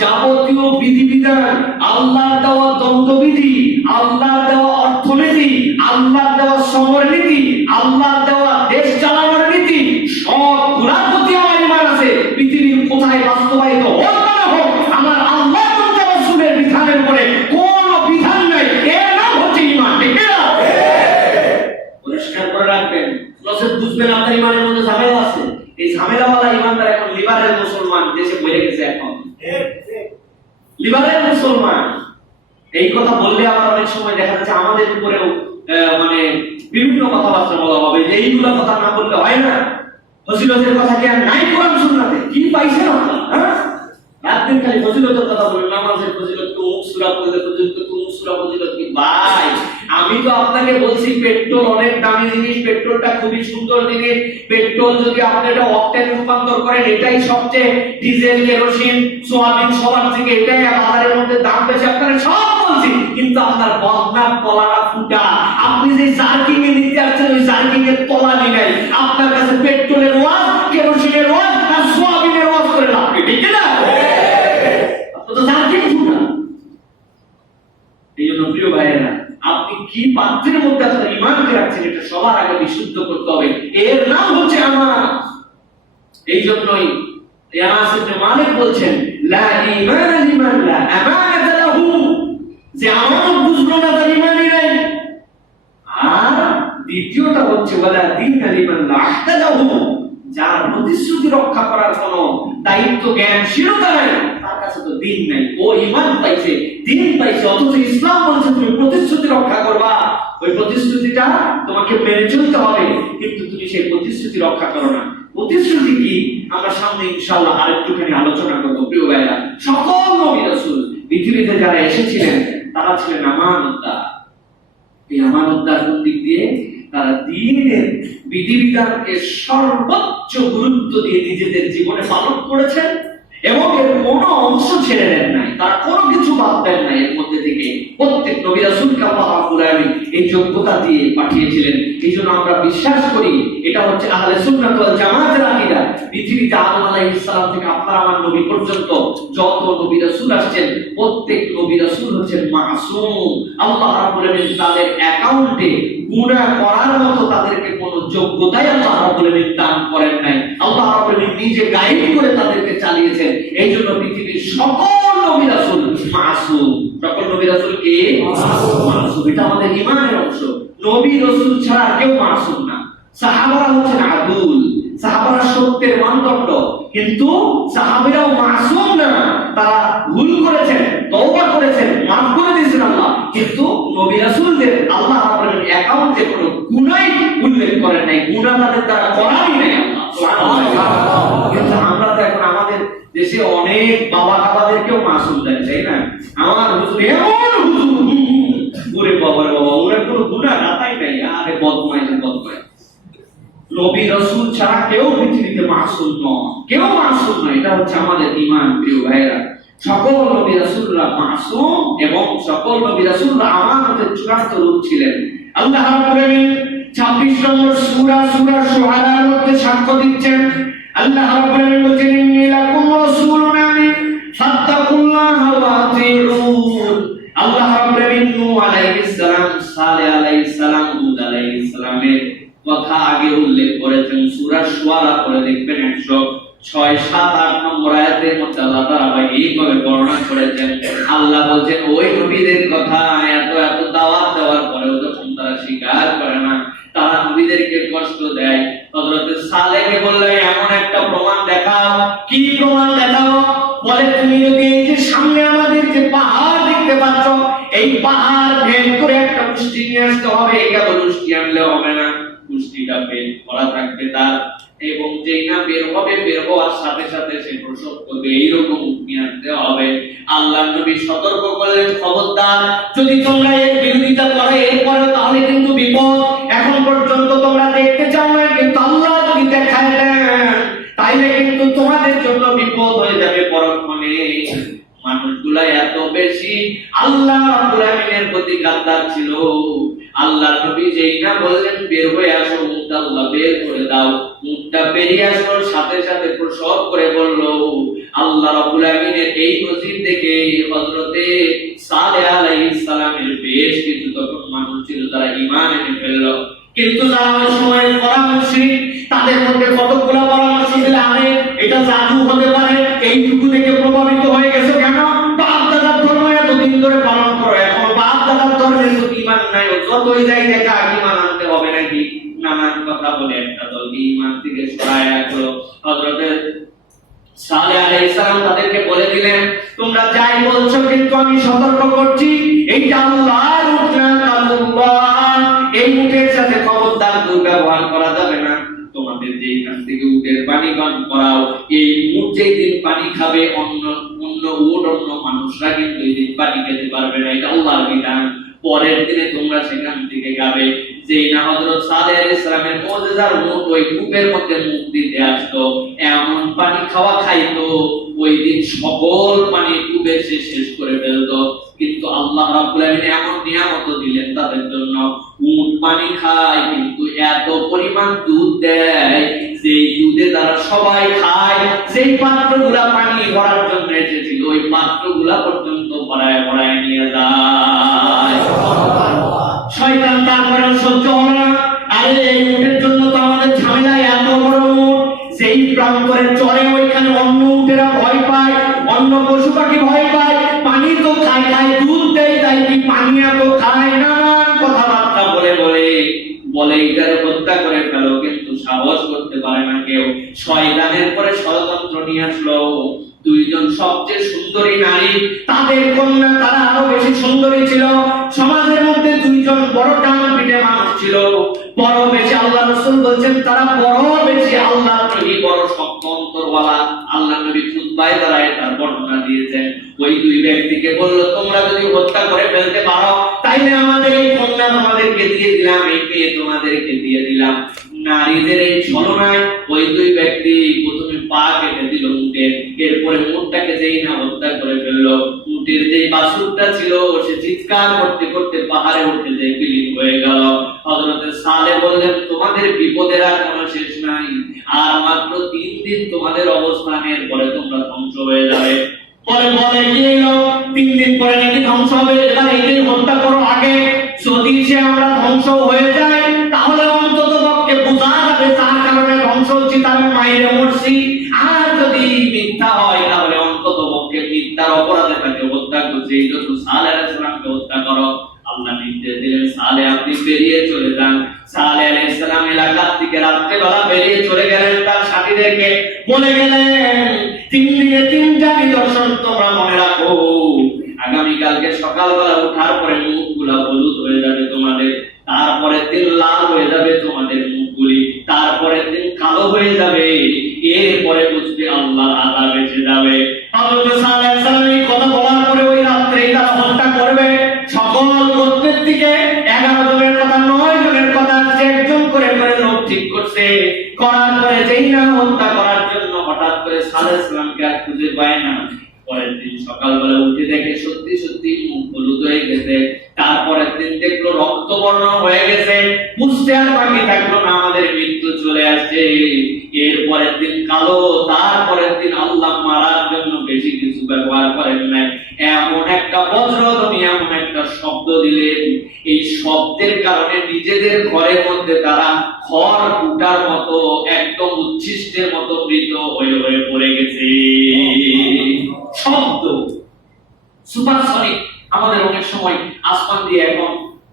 যাবতীয় বিধিবিধান, আল্লাহর দেওয়া দণ্ডবিধি, আল্লাহর দেওয়া অর্থনীতি, আল্লাহর দেওয়া সমরনীতি, আল্লাহর দেওয়া দেশ চালানোর নীতি, সবগুলোর প্রতি আমার ঈমান আছে। পৃথিবীর কোথায় বাস্তবায়িত হোক না হোক, আমার আল্লাহ এবং রাসূলের বিধানের উপরে কোনো বিধান নাই, এর নাম হচ্ছে ঈমান। ঠিক না? পরিষ্কার করে রাখবেন, নসেদ বুঝবেন আপনার ঈমানের মধ্যে ঝামেলা আছে। এই ঝামেলাওয়ালা ঈমানদার এখন লিবারেল মুসলমান দেশে বইরে গেছে। এখন লিবারেল মুসলমান এই কথা বললে আবার অনেক সময় দেখা যাচ্ছে আমাদের উপরেও মানে বিভিন্ন কথাবার্তা বলা হবে যে এইগুলা কথা না বললে হয় না, ফজিলতের কথা কি আর নাই কোরআন সুন্নাতে? কি পাইছেন আপনারা? হ্যাঁ, রাতদিন খালি ফজিলতের কথা বলেন, নামাজের ফজিলত কি, অমুক সূরা ফজিলত কি, অমুক সূরা ফজিলত কি। ভাই, আমি তো আপনাকে বলছি পেট্রোল অনেক দামি জিনিস, পেট্রোলটা খুবই সুন্দর জিনিস। পেট্রোল যদি আপনি এটা অকটেন রূপান্তর করেন, এটাই সবচেয়ে, ডিজেল, কেরোসিন, সোয়াবিন সবার থেকে এটাই বাজারের মধ্যে দাম বেশি, আপনারা সব বলছি। কিন্তু আপনার বদনার তলাটা ফুটা। আপনি যে জার্কিং এ নিতে আসছেন, ওই জার্কিং এর তলা নেই। আপনার কাছে পেট্রোলের ওয়াজ, কেরোসিনের ওয়াজ আর সোয়াবিনের ওয়াজ করে লাভ নেই। ঠিক না? আপনি তো জার্কিং ফুটা। এই জন্য প্রিয় ভাইয়েরা, আপনি কি পাত্রের মধ্যে আপনার ঈমানকে রাখছেন, এটা সবার আগে বিশুদ্ধ করতে হবে। এর নাম হচ্ছে আমানত। এই জন্যই আনাস ইবনে মালিক বলছেন, লা ঈমানা লিমান লা আমানাতা লাহু, যে আমানত বুঝলো না তার ঈমানই নাই। আর দ্বিতীয়টা হচ্ছে ওয়ালা দীনা লিমান লা আহদা লাহু, যার প্রতিশ্রুতি রক্ষা করার কোনো দায়িত্ব জ্ঞানশীলতা নাই, তার কাছে তো দিন নাই। ও ঈমান পাইছে, দিন পাইছে, অথচ ইসলাম বলছে তুমি প্রতিশ্রুতি রক্ষা করবা, ওই প্রতিশ্রুতিটা তোমাকে মেনে চলতে হবে, কিন্তু তুমি সেই প্রতিশ্রুতি রক্ষা করো না। প্রতিশ্রুতি কি আমরা সামনে ইনশাআল্লাহ আরেকটুখানি আলোচনা করব। প্রিয় ভাইরা, সকল নবী রাসূল পৃথিবীতে যারা এসেছিলেন তারা ছিলেন আমানতদার। এই আমানতদার দিক দিয়ে তারা দ্বীনের বিধিবিধানকে সর্বোচ্চ গুরুত্ব দিয়ে নিজেদের জীবনে পালন করেছেন এবং এর কোনো অংশ ছেড়ে দেন নাই, তার কোনো কিছু বাদ দেন নাই। এর মধ্যে থেকে প্রত্যেক নবী রাসূলকে আল্লাহ রাব্বুল আলামিন এই যোগ্যতা দিয়ে পাঠিয়েছিলেন। এই জন্য আমরা বিশ্বাস করি এটা হচ্ছে আহলে সুন্নাত ওয়াল জামাতের আকীদা। পৃথিবীতে আদম আলাইহিস সালাম থেকে আপনার আমার নবী পর্যন্ত যত নবী রাসূল আসছেন, প্রত্যেক নবী রাসূল হচ্ছেন মাসুম। আল্লাহ রাব্বুল আলামিন তাদের অ্যাকাউন্টে গুনাহ করার মতো তাদেরকে কোনো যোগ্যতাই আল্লাহ রাব্বুল আলামিন দান করেন নাই। আল্লাহ রাব্বুল আলামিন নিজে গাইড করে তাদেরকে চালিয়েছেন। এই জন্য পৃথিবীর সকল নবী রাসূল মাসুম। সকল নবী রাসূল কি মাসুম? এটা আমাদের ঈমানের অংশ। নবী রাসূল ছাড়া কেউ মাসুম না। সাহাবারা হচ্ছেন আদুল, সাহাবারা সত্যের মানদণ্ড, কিন্তু সাহাবীরাও মাসুম না। তারা ভুল করেছেন, তওবা করেছেন, মাফ করে দিয়েছেন আল্লাহ, কিন্তু নবী রাসূলদের আল্লাহ আপনার অ্যাকাউন্টে কোনো গুনাহ উল্লেখ করেন নাই, গুনাহ তাদের দ্বারা করাই নাই আল্লাহ সুবহানাল্লাহ। কিন্তু আমরা তো এখন আমাদের দেশে অনেক বাবা কাবাদেরকেও মাসুম দেন, তাই না? আমার হুজুর এমন হুজুর, ওরে বাবা বাবা, ওনার কোনো গুনাহ নাতাই নাই, আরে বদমাইশ বদমাইশ। নবী রাসূল ছাড়া কেউ পৃথিবীতে মাসুম নয়, কেউ মাসুম নয়। এটা হচ্ছে আমাদের ঈমান। প্রিয় ভাইরা, সকল নবী রাসূলরা মাসুম এবং সকল নবী রাসূলরা আমানতের চূড়ান্ত রূপ ছিলেন। আল্লাহ রাব্বুল আলামিন 26 নম্বর সূরা শুআরার মধ্যে সাক্ষ্য দিচ্ছেন। আল্লাহ রাব্বুল আলামিন বলেন, ইন্নী লাকুম রাসূলুন আমিন ফাত্তাকুল্লাহা ওয়া আতিউন। আল্লাহ রাব্বুল আলামিন নূহ আলাইহিস সালাম, সালেহ আলাইহিস সালাম, হুদ আলাইহিস সালামের কথা আগে উল্লেখ করেছেন। সূরা শুআরা পড়ে দেখবেন 106, 7, 8 নম্বর আয়াতের মধ্যে আল্লাহ তাআলা এইভাবে বর্ণনা করেছেন। আল্লাহ বলেন ওই নবীদের কথা, এত এত দাওয়াত দেওয়ার পরেও যখন তারা স্বীকার করে না, তারা নবীদেরকে কষ্ট দেয়। হযরত সালেহকে বললেন এমন একটা প্রমাণ দেখাও। কি প্রমাণ দেখাও? বলে তুমি যদি এই যে সামনে আমাদের যে পাহাড় দেখতে পাচ্ছ, এই পাহাড় ভেদ করে একটা পুষ্টি নিয়ে আসতে হবে, কেবল পুষ্টি আনলে হবে না, পুষ্টিটা বের করা থাকবে তার, এবং যেই না বের হবে, বের হওয়ার সাথে সাথে সে প্রসব করবে, এইরকম নিয়ে আনতে হবে। আল্লাহ নবী সতর্ক করলেন, খবরদার যদি তোমরা এর বিরোধিতা করো এরপরে, তাহলে কিন্তু বিপদ। এখন পর্যন্ত তোমরা দেখতে চাও না, কিন্তু আল্লাহ যদি দেখায় দেন তাইলে কিন্তু তোমাদের জন্য বিপদ হয়ে যাবে পরক্ষণে। মানুষগুলা এত বেশি আল্লাহ রাব্বুল আমিনের প্রতি গাদ্দার ছিল, আল্লাহ নবী যেই না বললেন বের হয়ে আসো, মুখটা আল্লাহ বের করে দাও, মুখটা বেরিয়ে আসলো, সাথে সাথে প্রসব করে বলল। আল্লাহ রাব্বুল আমিনের এই নজির থেকে হযরতে সালেহ আলাইহিস সালামের বেশ কিছু তখন মানুষ ছিল যারা ঈমান এনে ফেলল। কিন্তু যারা ওই সময় পরামর্শিক, তাদের মধ্যে কতগুলো পরামর্শ ছিল, আরে এটা জাদু হতে পারে, এইটুকু থেকে প্রভাবিত হয়ে গেছে কেন, বাপ দাদার ধর্ম এতদিন ধরে পালন করো, এখন বাপ দাদার ধর্মের প্রতি ঈমান নাই, যতই যাই দেখা ঈমান আনতে হবে নাকি, নানান কথা বলে একটা দল ঈমান থেকে সরায় রাখলো। হযরতে সালেহ আলাইহিস সালাম তাদেরকে বলে দিলেন, তোমরা যাই বলছো কিন্তু আমি সতর্ক করছি, এইটা আল্লাহর উট না, কাল্লাহ, এই উটের সাথে খবরদার দুর্ব্যবহার করা যাবে না। তোমাদের যেখান থেকে উটের পানি পান করাও, এই উট যেই দিন পানি খাবে, অন্য উট অন্য মানুষরা কিন্তু এই দিন পানি খেতে পারবে না, এটা আল্লাহর বিধান। পরের দিনে তোমরা সেখান থেকে খাবে। যেই না হযরত সালেহ আলাইহিস সালামের মুজিজার উট ওই কূপের মধ্যে মুখ দিতে আসতো, এমন পানি খাইতো, ওই দিন সকল পানি কূপে সে শেষ করে ফেলতো। কিন্তু আল্লাহ রাব্বুল আমিন এমন নিয়ামত দিলেন তাদের জন্য, উট পানি খায় কিন্তু এত পরিমাণ দুধ দেয়, যেই দুধে তারা সবাই খায়। যেই পাত্রগুলা পানি ভরার জন্য এসেছিল, ওই পাত্রগুলা পর্যন্ত ভরায় ভরায় নিয়ে যায়। শয়তান তারপরে সহ্য হলো না, আরে এই উটের জন্য তো আমাদের ঝামেলা, এত বড় উট, যেই প্রান্তরে চড়ে ওইখানে অন্য উটেরা ভয় পায়, অন্য পশু পাখি ভয় পায়, পানি তো খায় খায়, দুধ দেয়, তাই কি পানি এত খায়, নানান কথাবার্তা বলে এটারে হত্যা করে ফেলো, কিন্তু সাহস করতে পারে না কেউ। শয়তানের পরে ষড়যন্ত্র নিয়ে আসলো, দুইজন সবচেয়ে সুন্দরী নারী, তাদের কন্যা তারা আরো বেশি সুন্দরী ছিল। সমাজের মধ্যে দুইজন বড় ডান পিঠে মানুষ ছিল, বড় বেশি, আল্লাহ রাসূল বলেন তারা বড় বেশি আল্লাহর নবী বড় শক্ত অন্তরওয়ালা। আল্লাহ নবী খুতবায় দাঁড়ায় তার বর্ণনা দিয়েছেন। ওই দুই ব্যক্তিকে বলল, তোমরা যদি হত্যা করে ফেলতে পারো তাইলে আমাদের এই কন্যা তোমাদেরকে দিয়ে দিলাম, এই মেয়ে তোমাদেরকে দিয়ে দিলাম। নারীদের এই ছলনায় ওই দুই ব্যক্তি প্রথমে পা কেটে দিল উটের, এরপরে উটটাকে যেই না হত্যা করে ফেললো, উটের যে বাছুরটা ছিল সে চিৎকার করতে করতে পাহাড়ে উঠে যে বিলীন হয়ে গেল। হযরতে সালেহ বললেন, তোমাদের বিপদের আর কোনো শেষ নাই, আর মাত্র 3 দিন তোমাদের অবস্থানের পরে তোমরা ধ্বংস হয়ে যাবে। পরে বলে কি এলো, 3 দিন পরে নাকি ধ্বংস হবে, এবার এই হত্যা করো আগে, যদি সে আমরা ধ্বংস হয়ে যায় তাহলে অন্তত পক্ষে বোঝা যাবে তার কারণে ধ্বংস হচ্ছে, তার মায়ের মরছি। আর যদি মিথ্যা হয় তাহলে অন্তত পক্ষে মিথ্যার অপরাধে তাকে হত্যা করছে, এই জন্য সালেহ আলাইহিস সালামকে হত্যা করো। আল্লাহ নির্দেশ দিলেন, সালেহ আপনি বেরিয়ে চলে যান। সালেহ আলাইহিস সালাম এলাকা থেকে রাত্রে বেলা বেরিয়ে চলে গেলেন, তার সাথীদেরকে বলে গেলেন, 3 দিনে 3টা নিদর্শন তোমরা মনে রাখো, আগামী কালকে সকালবেলা ওঠার পরে মুখগুলা হলুদ হয়ে যাবে তোমাদের, তারপরের দিন লাল হয়ে যাবে তোমাদের মুখগুলি, তারপরের দিন কালো হয়ে যাবে, এরপরে বুঝবে আল্লাহর আযাব এসে যাবে। হযরত সালেহ আলাইহিস সালাম এই কথা বলার পরে ওই রাত্রেই তারা হত্যা করবে। সকল গোত্রের থেকে 11 জনের কথা 9 জনের কথা যে একজন করে করে লোক ঠিক করছে, করার পরে যেই না হত্যা করার জন্য হঠাৎ করে সালেহ আলাইহিস সালামকে আর খুঁজে পায় না। পরের দিন সকালবেলা উঠে দেখে সত্যি সত্যি মুখ হলুদ হয়ে গেছে, তারপরের দিন দেখলো রক্তবর্ণ হয়ে গেছে, বুঝতে আর বাকি থাকলো না আমাদের মৃত্যু চলে আসছে। এরপরের দিন কালো, তারপরের দিন আল্লাহ মারার জন্য বেশি কিছু ব্যবহার করেন না, এমন একটা বজ্রধ্বনি, এমন একটা শব্দ দিলেন, এই শব্দের কারণে নিজেদের ঘরের মধ্যে তারা খড় কুটার মতো একদম উচ্ছিষ্টের মতো মৃত হয়ে হয়ে পড়ে গেছে। শব্দ সুপারসনিক, আমাদের অনেক সময় আসমান দিয়ে এখন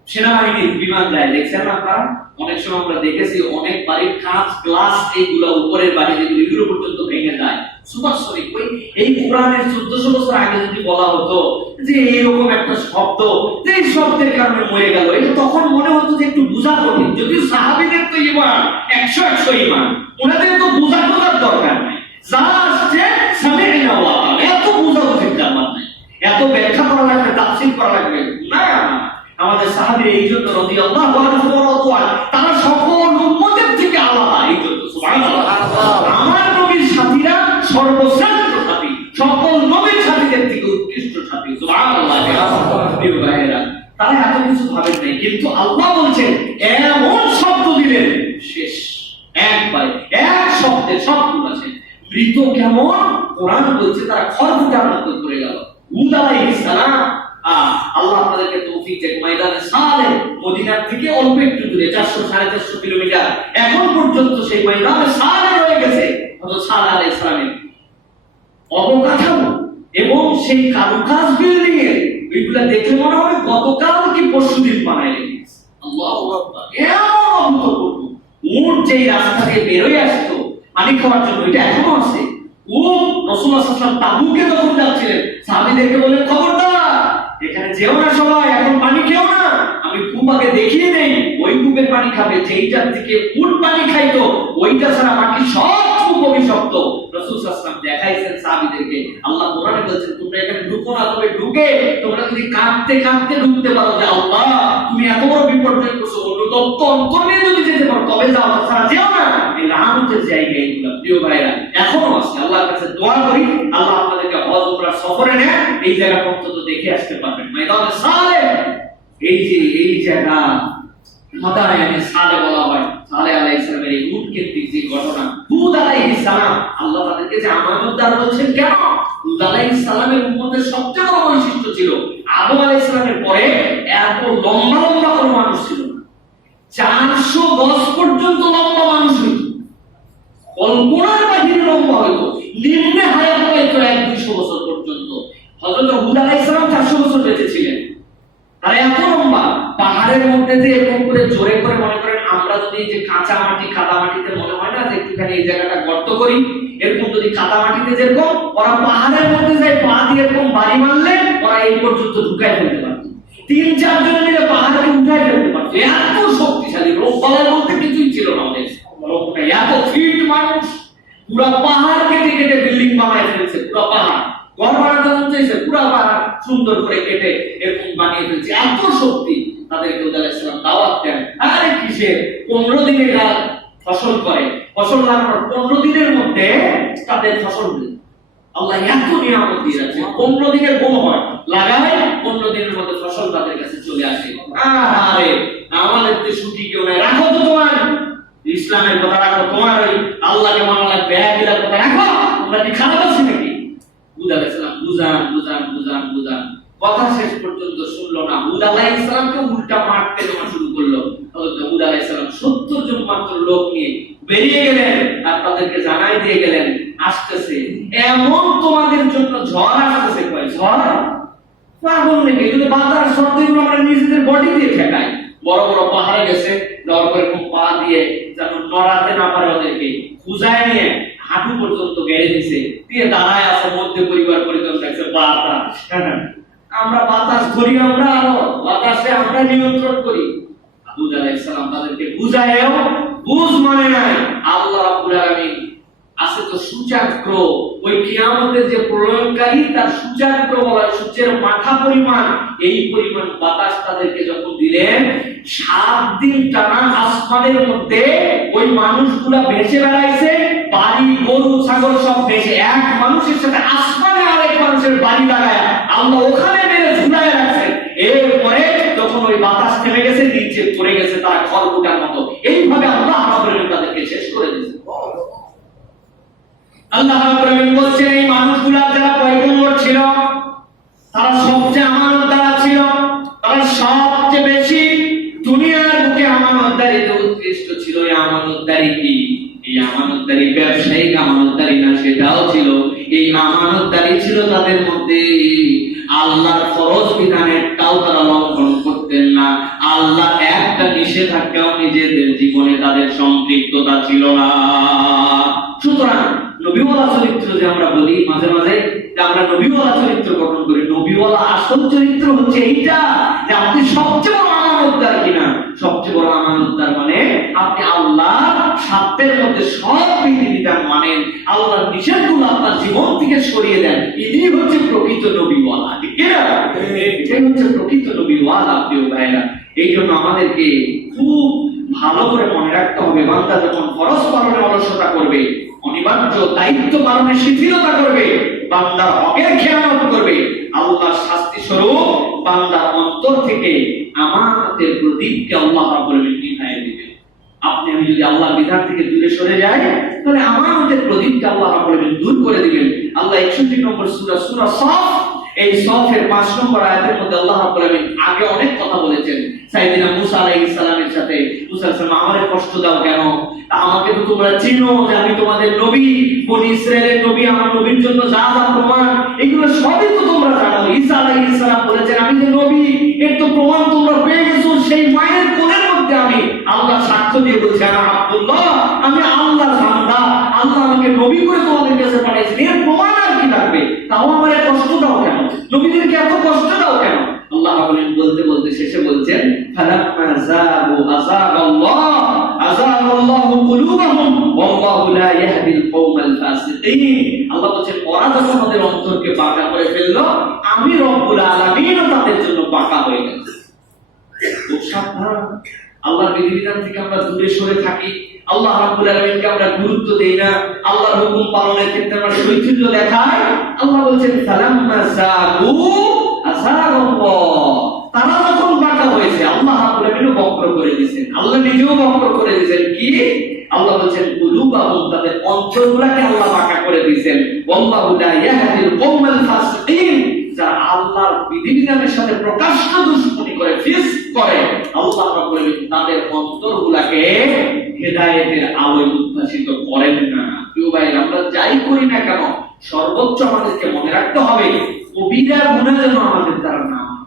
সেনাবাহিনীর বিমান যায়, দেখছেন না আপনারা? অনেক সময় আমরা দেখেছি অনেক বাড়ির কাঁচ গ্লাস এইগুলো উপরের বাড়ি যেগুলো এগুলো পর্যন্ত ভেঙে যায় সুপারসনিক। ওই এই কোরআনের 1400 বছর আগে যদি বলা হতো যে এইরকম একটা শব্দ, যে এই শব্দের কারণে মরে গেল, এটা তখন মনে হতো যে একটু বোঝা কঠিন। যদিও সাহাবীদের তো ঈমান 100 ঈমান, ওনাদের তো বোঝার দরকার নাই, যা আসছে সামি'না ওয়া আতা'না, এত বোঝা উচিত আমার নাই, এত ব্যাখ্যা করা লাগবে, তাফসীর করা লাগবে না। আমাদের সাহাবীরা এই জন্য রাদিয়াল্লাহু আনহু তারা সকল উম্মতের থেকে আলাদা, এই জন্য সুবহানাল্লাহ। আমার নবীর সাথীরা সর্বশ্রেষ্ঠ সাথী, সকল নবীর সাথীদের থেকে উৎকৃষ্ট সাথী, সুবহানাল্লাহ। প্রিয় ভাইয়েরা, তারা এত কিছু ভাবেন নাই, কিন্তু আল্লাহ বলছেন এমন শব্দ দিলেন শেষ একবারে এক শব্দে সবগুলো আছে। মৃত কেমন, কোরআন বলছে তারা খড়কুটার মতো করে গেল। হুদ আলাইহিস সালাম, আল্লাহ আপনাদেরকে তৌফিক দেখ, ময়দানে সালে মদিনার থেকে অল্প একটু দূরে 400-450 কিলোমিটার, এখন পর্যন্ত সেই ময়দানে সালে রয়ে গেছে হযরত সালেহ আলাইহিস সালামের অবকাঠামো এবং সেই কারুকাজ বিল্ডিং এর, এগুলা দেখে মনে হয় গতকাল কি পরশুদিন বানায় রেখেছে। আল্লাহু আকবার, এমন অভূতপূর্ব। উট যেই রাস্তা দিয়ে বেরোয় আসতো পানি খাওয়ার জন্য, এটা এখনো আছে। ও রাসূলুল্লাহ সাল্লাল্লাহু আলাইহি ওয়াসাল্লাম তাবুকে যখন যাচ্ছিলেন, সাহাবীদেরকে বললেন খবরদার এখানে যেও না সবাই, এখন পানি খেও না, আমি কূপ আগে দেখিয়ে দেই, ওই কূপের পানি খাবে, যেইটার থেকে উট পানি খাইতো ওইটা ছাড়া বাকি সব কূপ অভিশপ্ত। রাসূল সাল্লাল্লাহু আলাইহি ওয়াসাল্লাম দেখাইছেন সাহাবীদেরকে। আল্লাহ কোরআনে বলেছেন তোমরা এখানে ঢুকো না, তবে ঢুকে তোমরা যদি কাঁদতে কাঁদতে ঢুকতে পারো যে আল্লাহ তুমি এত বড় বিপর্যয় করছো, অনুতপ্ত অন্তর নিয়ে যদি যেতে পারো তবে যাও, তাছাড়া যেও না। এই লানতের জায়গা এইগুলো প্রিয় ভাইরা এখনো আছে। আল্লাহর কাছে দোয়া করি আল্লাহ আপনাদেরকে হজ উমরা সফরে নেন, এই জায়গা পর্যন্ত দেখে আসতে পারবেন। ময়দানে সালে এই জায়গা ময়দানে সালে বলা হয়। সালেহ আলাইহিস সালামের এই উট কেন্দ্রিক যে ঘটনা, হুদ আলাইহিস সালাম, আল্লাহ তাদেরকে যে আমানতদার বলছেন কেন? হুদ আলাইহিস সালামের উম্মতের সবচেয়ে বড় বৈশিষ্ট্য ছিল আদম আলাইহিস সালামের পরে এত লম্বা লম্বা কোনো মানুষ ছিল না। 400 গজ পর্যন্ত লম্বা মানুষ হইতো, কল্পনার বাহিরে লম্বা হইতো, নিম্নে হায়াত হইতো 100-200 বছর পর্যন্ত। হযরত হুদ আলাইহিস সালাম 400 বছর বেঁচে ছিলেন। আর এত লম্বা পাহাড়ের মধ্যে যে এরকম করে জোরে করে, মনে করেন আমরা যদি যে কাঁচা মাটি কাদা মাটিতে মনে হয় না যে একটুখানি এই জায়গাটা গর্ত করি, এরকম যদি কাদা মাটিতে যেরকম ওরা পাহাড়ের মধ্যে যায় পা দিয়ে এরকম বাড়ি মারলে ওরা এই পর্যন্ত ঢুকাই ফেলতে পারত, 3-4 জন মিলে পাহাড়কে উঠাই ফেলতে পারত। এত শক্তিশালী, রোগ বালাই বলতে কিছুই ছিল না ওদের। এত ফিট মানুষ, পুরো পাহাড় কেটে কেটে বিল্ডিং বানায় ফেলছে, পুরো পাহাড় ঘর বানাতে চাইছে, পুরো পাহাড় সুন্দর করে কেটে এরকম বানিয়ে ফেলছে। এত শক্তি। তাদেরকে হুদ আলাইহিস সালাম দাওয়াত দেন, আরে কিসের 15 দিনে ফসল করে, ফসল লাগানোর 15 দিনের মধ্যে তাদের ফসল দেয়। আল্লাহ এত নিয়ামত দিয়ে আছে, 15 দিনের গম হয়, লাগায় 15 দিনের মধ্যে ফসল তাদের কাছে চলে আসে। আরে আমাদের তো সুখী কেউ নাই, রাখো তো তোমার ইসলামের কথা রাখো, তোমার ওই আল্লাহকে মানা লাগবে, একইলার কথা রাখো, তোমরা কি খারাপ আছি নাকি? হুদ আলাইহিস সালাম বুঝান, কথা শেষ পর্যন্ত শুনলো না। হুদ আলাইহিস সালামকে উল্টা মারতে শুরু করলো। হযরত হুদ আলাইহিস সালাম 70 জন মাত্র লোক নিয়ে বেরিয়ে গেলেন আর তাদেরকে জানাই দিয়ে গেলেন আসতেছে, এমন তোমাদের জন্য ঝড় আসতেছে। কয় ঝড়? পাগল নাকি? এগুলো বাতাস শব্দগুলো আমরা নিজেদের বডি দিয়ে ঠেকাই। বড় বড় পাহাড়ে গেছে, যাওয়ার পরে পা দিয়ে যেন নড়াতে না পারে ওদেরকে খুঁজায় নিয়ে হাঁটু পর্যন্ত গেড়ে দিছে, দিয়ে দাঁড়ায় আছে, মধ্যে পরিবার পরিজন দেখছে বাতাস। আমরা বাতাস ধরি, আমরা আরো বাতাসে আমরা নিয়ন্ত্রণ করি। হুদ আলাইহিস সালাম তাদেরকে বুঝায়ও বুঝ মানে নাই। আল্লাহ রাব্বুল আলামিন আছে তো সূচাগ্র, ওই কিয়ামতের যে প্রলয়ঙ্কারী তার সূচাগ্র বলা, সূর্যের মাথা পরিমাণ, এই পরিমাণ বাতাস তাদেরকে যখন দিলেন, 7 দিন টানা আসমানের মধ্যে ওই মানুষগুলা ভেসে বেড়াইছে, বাড়ি গরু ছাগল সব ভেসে, এক মানুষের সাথে আসমানে আরেক মানুষের বাড়ি লাগায় আল্লাহ ওখানে মেরে ঝুলায় রাখছে। এরপরে যখন ওই বাতাস থেমে গেছে, নিচে পড়ে গেছে তারা খড়কুটার মতো। এইভাবে আল্লাহ রাব্বুল আলামিন তাদেরকে শেষ করে দিয়েছে। আল্লাহ রাব্বুল আলামিন বলছেন এই মানুষগুলা যারা পয়গম্বর ছিল তারা সবচেয়ে আমানতদার ছিল, তারা সবচেয়ে বেশি দুনিয়ার বুকে আমানতদারিতে উৎকৃষ্ট ছিল। এই আমানতদারি কি? এই আমানতদারি ব্যবসায়িক আমানতদারি না, সেটাও ছিল। এই আমানতদারি ছিল তাদের মধ্যে আল্লাহর ফরজ বিধানেরটাও তারা লঙ্ঘন করতে করতেন না, আল্লাহ একটা নিষেধাজ্ঞাও নিজেদের জীবনে তাদের সম্পৃক্ততা ছিল না। সুতরাং নবীওয়ালা চরিত্র যে আমরা বলি মাঝে মাঝে যে আমরা নবীওয়ালা চরিত্র গঠন করি, নবীওয়ালা আসল চরিত্র হচ্ছে এইটা যে আপনি সবচেয়ে বড় আমানতদার কিনা। সবচেয়ে বড় আমানতদার মানে আপনি আল্লাহর সাধ্যের মধ্যে সব বিধিবিধান মানেন, আল্লাহর নিষেধগুলো আপনার জীবন থেকে সরিয়ে দেন। ইনি হচ্ছে প্রকৃত নবীওয়ালা, ঠিক কিনা? এটাই হচ্ছে প্রকৃত নবীওয়ালা প্রিয় ভাইরা। এই জন্য আমাদেরকে খুব ভালো করে মনে রাখতে হবে, বান্দা যখন ফরজ পালনে অলসতা করবে, অনিবার্য দায়িত্ব পালনে শিথিলতা করবে, বান্দার হকের খেয়ানত করবে, আল্লাহর শাস্তি স্বরূপ বান্দার অন্তর থেকে আমানতের প্রদীপকে আল্লাহ রাব্বুল আলামিন নিভাইয়ে দিবেন। আপনি আমি যদি আল্লাহর বিধান থেকে দূরে সরে যাই, তাহলে আমানতের প্রদীপকে আল্লাহ রাব্বুল আলামিন দূর করে দিবেন। আল্লাহ 61 নম্বর সূরা সফ, এই সফের 5 নম্বর আয়াতের মধ্যে আল্লাহ রাব্বুল আলামিন আগে অনেক কথা বলেছেন। সাইয়েদনা মুসা আলাইহিস সালামের সাথে, মুসা আলাইহিস সালাম আমারে কষ্ট দাও কেন? আমাকে তো তোমরা চিনো যে আমি তোমাদের নবী, বনি ইসরায়েলের নবী, আমার নবীর জন্য যা যা প্রমাণ এগুলো সবই তো তোমরা জানো। ঈসা আলাইহিস সালাম বলেছেন আমি যে নবী, এর তো প্রমাণ তোমরা পেয়ে গেছো। সেই মায়ের কোলের মধ্যে আমি আল্লাহ সাক্ষ্য দিয়ে বলছি আমি আব্দুল্লাহ, আমি আল্লাহর বান্দা, আল্লাহ আমাকে নবী করে তোমাদের কাছে পাঠিয়েছেন। এর প্রমাণ আর কি লাগবে? তাও আমারে কষ্ট দাও কেন? নবীদেরকে এত কষ্ট দাও কেন? আল্লাহ বলতে বলতে শেষে বলছেন ফালাম্মা যাগু আযাগাল্লাহু কুলুবাহুম ওয়াল্লাহু লা ইয়াহদিল কওমাল ফাসিকিন। আল্লাহ বলেন ওরা যখন আমাদের অন্তরকে বাঁকা করে ফেললো, আমি রব্বুল আলামিনও তাদের জন্য বাঁকা হয়ে গেছি। খুব সাবধান, আল্লাহর বিধিবিধান থেকে আমরা দূরে সরে থাকি, আল্লাহ রাব্বুল আলামিনকে আমরা গুরুত্ব দেই না, আল্লাহর হুকুম পালনের ক্ষেত্রে আমরা শৈথিল্য দেখাই। আল্লাহ বলেন ফালাম্মা যাগু আযাগাল্লাহ, তারা যখন বাঁকা হয়েছে আল্লাহ রাব্বুল আলামিনও বক্র করে দিয়েছেন, আল্লাহ নিজেও বক্র করে দিয়েছেন। কি? আল্লাহ বলেন কুলুবাহুম, তাদের অন্তরগুলোকে আল্লাহ বাঁকা করে দিয়েছেন। ওয়াল্লাহু লা ইয়াহদিল কওমাল ফাসিকিন, যারা আল্লাহর বিধিবিধানের সাথে প্রকাশ্য দুশমনি করে, ফিসক করে, আল্লাহ রাব্বুল আলামিন তাদের অন্তরগুলোকে হেদায়েতের আলোয় উদ্ভাসিত করেন না। প্রিয় ভাই, আমরা যাই করি না কেন সর্বোচ্চ আমাদেরকে মনে রাখতে হবে কবিরা গুনাহ যেন আমাদের দ্বারা না হয়।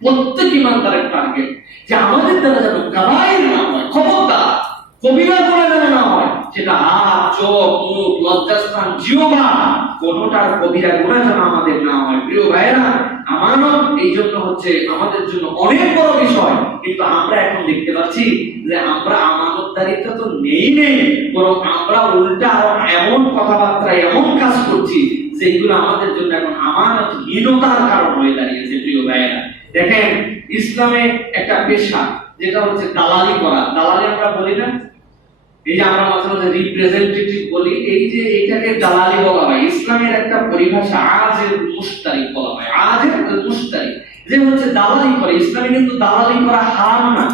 প্রত্যেক ইমানদারের টার্গেট যে আমাদের দ্বারা যেন কাবায়ের না হয়, খবরদার কবিরা গুনাহ যেন না হয়। সেটা হাত, চোখ, মুখ, লজ্জাস্থান, জিহ্বা, কোনটার কবিরা গুনাহ যেন আমাদের না হয়। প্রিয় ভাইরা, আমানত এই জন্য হচ্ছে আমাদের জন্য অনেক বড় বিষয়, কিন্তু আমরা এখন দেখতে পাচ্ছি যে আমরা আমানতদারিত্ব তো নেই, বরং আমরা উল্টা আরো এমন কথাবার্তা, এমন কাজ করছি যেগুলো আমাদের জন্য এখন আমানতহীনতার কারণ হয়ে দাঁড়িয়েছে। প্রিয় ভাইরা, দেখেন ইসলামে একটা পেশা যেটা হচ্ছে দালালি করা। দালালি আমরা বলি না, এই যে আমরা মাঝে মাঝে রিপ্রেজেন্টেটিভ বলি, এই যে এটাকে দালালি বলা হয়। ইসলামের একটা পরিভাষা আজের মুশতারি বলা হয়, আজের মুশতারি, যে হচ্ছে দালালি করে। ইসলামে কিন্তু দালালি করা হারাম না,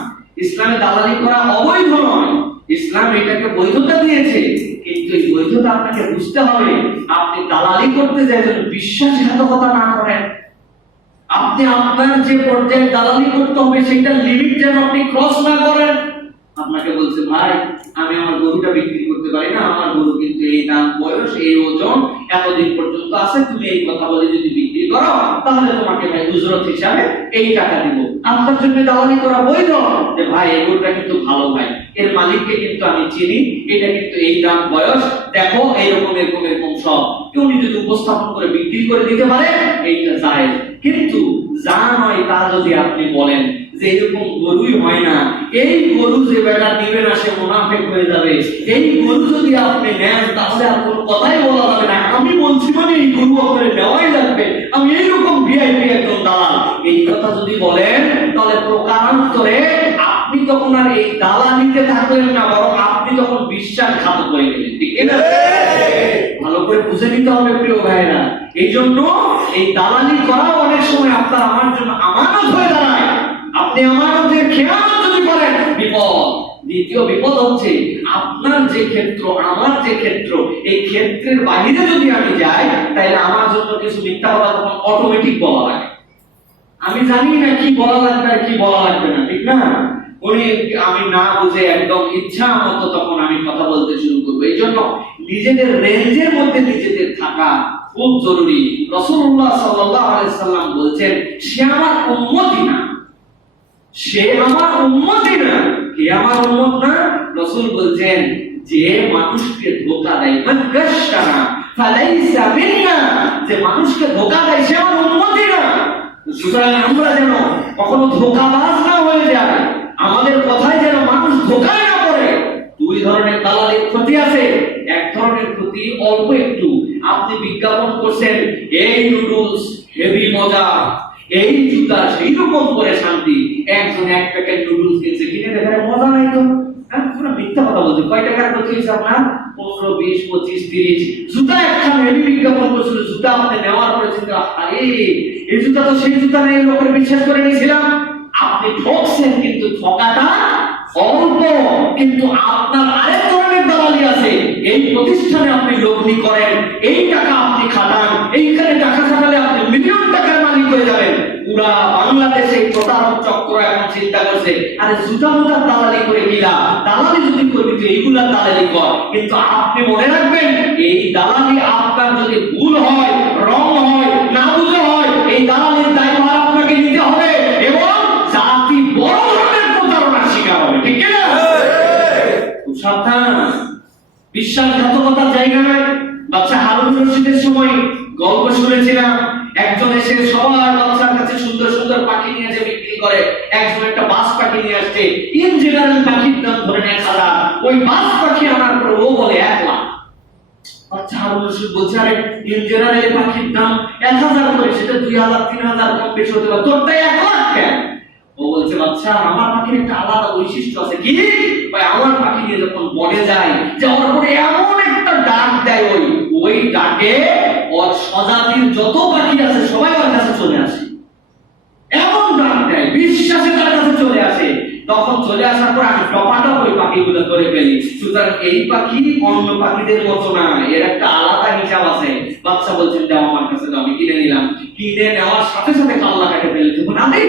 ইসলামে দালালি করা অবৈধ নয়, ইসলাম এটাকে বৈধতা দিয়েছে। কিন্তু এই বৈধতা আপনাকে বুঝতে হবে, আপনি দালালি করতে যাই যেন বিশ্বাসঘাতকতা না করেন। আপনি আপনার যে পর্যায়ে দালালি করতে হবে সেটা লিমিট যেন আপনি ক্রস না করেন। আপনাকে বলছে ভাই আমি আমার গরুটা বিক্রি করতে পারি না, আমার গরু কিন্তু এই দাম, বয়স, এই ওজন, এতদিন পর্যন্ত আছে, তুমি এই কথা বলে যদি বিক্রি করো তাহলে তোমাকে ভাই উজরত হিসাবে এই টাকা দিব। আপনার জন্য দালালি করা বৈধ, যে ভাই এই গরুটা কিন্তু ভালো, ভাই এর মালিককে কিন্তু আমি চিনি, এটা কিন্তু এই দাম, বয়স, দেখো এইরকম এরকম এরকম সব, উনি যদি উপস্থাপন করে বিক্রি করে দিতে পারে এইটা জায়েজ। কিন্তু যা নয় তা যদি আপনি বলেন যে এরকম গরুই হয় না, এই গরু যে বেটা নিবে না সে মুনাফিক হয়ে যাবে, এই গরু যদি আপনি নেন তাহলে আর কোনো কথাই বলা যাবে না, আমি বলছি মানে এই গরু আপনার নেওয়াই লাগবে, আমি এইরকম ভিআইপি একজন দালাল, এই কথা যদি বলেন তাহলে প্রকারান্তরে আপনি তখন আর এই দালালিতে থাকলেন না, বরং আপনি তখন বিশ্বাসঘাতক হয়ে গেলেন। ঠিক না? ভালো করে বুঝে নিতে হবে প্রিয় ভাইরা। এই জন্য এই দালালি করা অনেক সময় আপনার আমার জন্য আমানত হয়ে দাঁড়ায়। আপনি আমানতের খেয়ানত যদি করেন বিপদ। দ্বিতীয় বিপদ হচ্ছে আপনার যে ক্ষেত্র, আমার যে ক্ষেত্র, এই ক্ষেত্রের বাইরে যদি আমি যাই তাহলে আমার জন্য কিছু মিথ্যা কথা তখন অটোমেটিক বলা লাগে। আমি জানি না কি বলা লাগবে আর কি বলা লাগবে না, ঠিক না? আমি না বুঝে একদম ইচ্ছা মতো তখন আমি কথা বলতে শুরু করবো। এই জন্য নিজেদের রেঞ্জের মধ্যে নিজেদের থাকা খুব জরুরি। রাসূলুল্লাহ সাল্লাল্লাহু আলাইহি সাল্লাম বলছেন সে আমার উম্মতি না, সে আমার উম্মতই না। কে আমার উম্মত না? রাসূল বলছেন যে মানুষকে ধোঁকা দেয়, মান গাশশানা ফালাইসা মিন্না, যে মানুষকে ধোঁকা দেয় সে আমার উম্মতই না। সুতরাং আমরা যেন কখনো ধোঁকাবাজ না হয়ে যায়, আমাদের কথায় যেন মানুষ ধোঁকায় না পড়ে। দুই ধরনের দালালির ক্ষতি আছে। এক ধরনের ক্ষতি অল্প একটু, আপনি বিজ্ঞাপন করছেন এই নুডলস হেভি মজা, এই জুতা সেই রকম করে শান্তি, একজন এক প্যাকেট নুডলস কিনছে, কিনে দেখে মজা নাই তো, হ্যাঁ পুরো মিথ্যা কথা বলছে। কয় টাকার ক্ষতি হয়েছে আপনার? 15, 20, 25, 30। জুতা একখান হেভি বিজ্ঞাপন করছিল, জুতা আপনি নেওয়ার পরে চিন্তা, আরে এই জুতা তো সেই জুতা নেই, লোকের বিশ্বাস করে নিয়েছিলাম। আপনি ঠকছেন, কিন্তু ঠকাটা অল্প। কিন্তু আপনার আরেক ধরনের দালালি আছে, এই প্রতিষ্ঠানে আপনি লগ্নি করেন, এই টাকা আপনি খাটান, এইখানে টাকা খাটালে আপনি মিলিয়ন টাকার মালিক হয়ে যাবেন। পুরা বাংলাদেশে প্রতারক চক্র এখন চিন্তা করছে, আরে জুতা মোটার দালালি করে কিলা, দালালি যদি করবি তো এইগুলা দালালি কর। কিন্তু আপনি মনে রাখবেন, এই দালালি আপনার যদি ভুল হয়, রং হয়, না বুঝে হয়, এই দালালির দায়ভার আপনাকে নিতে হবে এবং জাতি বড় ধরনের প্রতারণার শিকার হবে। ঠিক না? খুব সাবধান, বিশ্বাসঘাতকতার জায়গা নয়। বাচ্চা হারুন রশিদের সময় গল্প শুনেছিলাম, একজন এসে সবার বাচ্চার কাছে সুন্দর সুন্দর পাখি নিয়ে এসে বিক্রি করে। একজন একটা বাস পাখি নিয়ে আসছে, ইন জেনারেল পাখির দাম ধরে 1000। ওই বাস পাখি আনার পর ও বলে 1 লাখ। বাচ্চা হারুন রশিদ বলছে, আরে ইন জেনারেল পাখির দাম 1000 করে, সেটা 2000, 3000 কম বেশি হতে পারে, তোরটাই 1 লাখ কেন? ও বলছে, বাচ্চা আমার পাখির একটা আলাদা বৈশিষ্ট্য আছে। কি ভাই? আমার পাখি নিয়ে যখন বনে যায়, যাওয়ার পরে এমন একটা ডাক দেয়, ওই ডাকে ওর স্বজাতির যত পাখি আছে সবাই ওর কাছে চলে আসে। এমন ডাক দেয়, বিশ্বাসে তার কাছে চলে আসে। তখন চলে আসার পর আমি টপাটপ ওই পাখিগুলো ধরে ফেলি। সুতরাং এই পাখি অন্য পাখিদের মতো না, এর একটা আলাদা হিসাব আছে। বাচ্চা বলছেন, দাও আমার কাছে দাও, আমি কিনে নিলাম। কিনে নেওয়ার সাথে সাথে কাল্লা কাটে ফেলে। আরে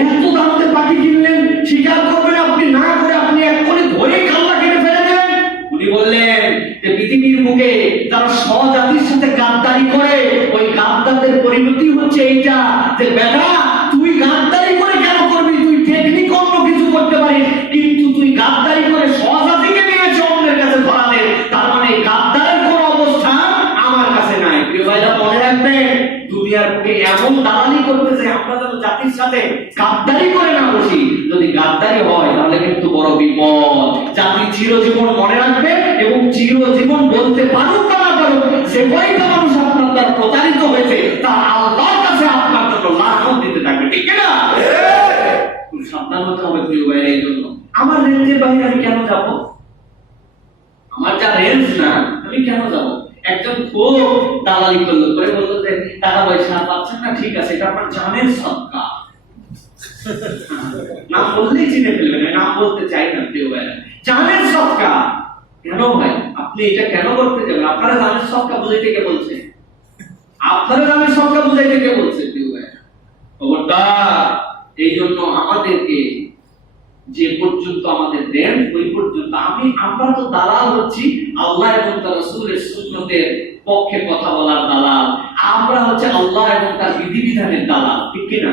এত দামে পাখি কিনলেন, স্বীকার করবেন আপনি না করে আপনি এক্ষুনি ধরে কাল্লা কেটে ফেলে দেবেন। উনি বললেন যে পৃথিবীর বুকে যারা স্বজাতির সাথে গাদ্দারি করে, ওই গাদ্দারদের পরিণতি হচ্ছে এইটা, যে বেটা তুই গাদ্দারি করে কেন করবি? তুই টেকনিক অন্য কিছু করতে পারিস, কিন্তু তুই গাদ্দারি করে স্বজাতিকে নিয়েছে অন্যের কাছে ধরাতে। তার মানে গাদ্দারের কোন অবস্থান আমার কাছে নাই। প্রিয় ভাইরা মনে রাখবেন, দুনিয়ার বুকে এমন দালালি করতেছে, আমরা যেন জাতির সাথে গাদ্দারি করে না বসি। যদি গাদ্দারি হয় তাহলে কিন্তু বড় বিপদ। জাতি চিরজীবন মনে রাখবে এবং চিরজীবন বলতে পারুক বা না পারুক, যে কয়টা মানুষ আপনার দ্বারা প্রতারিত হয়েছে তা আল্লাহর কাছে আপনার জন্য লানত দিতে থাকবে। ঠিক না? খুব সাবধান হতে হবে প্রিয় ভাইরা। এই জন্য আমার রেঞ্জের বাইরে আমি কেন যাব? আমার যা রেঞ্জ না, আমি কেন যাব? একজন খুব দালালি করলো, করে বললো যে টাকা পয়সা পাচ্ছেন না, ঠিক আছে, এটা আপনার জানের সদকা। নাম বললেই চিনে ফেলবেন, নাম বলতে চাই না প্রিয় ভাইরা। জানের সদকা কেন ভাই? আপনি এটা কেন করতে যাবেন? আপনারা জানের সদকা বুঝাইতে কে বলছে? আপনারা জানের সদকা বুঝাইতে কে বলছে প্রিয় ভাইরা? খবরদার। এই জন্য আমাদেরকে যে পর্যন্ত আমাদের দেন ওই পর্যন্ত আমরা তো দালাল হচ্ছি আল্লাহ এবং তার রাসূলের সুন্নতের পক্ষে কথা বলার দালাল। আমরা হচ্ছে আল্লাহ এবং তার বিধিবিধানের দালাল। ঠিক কি না?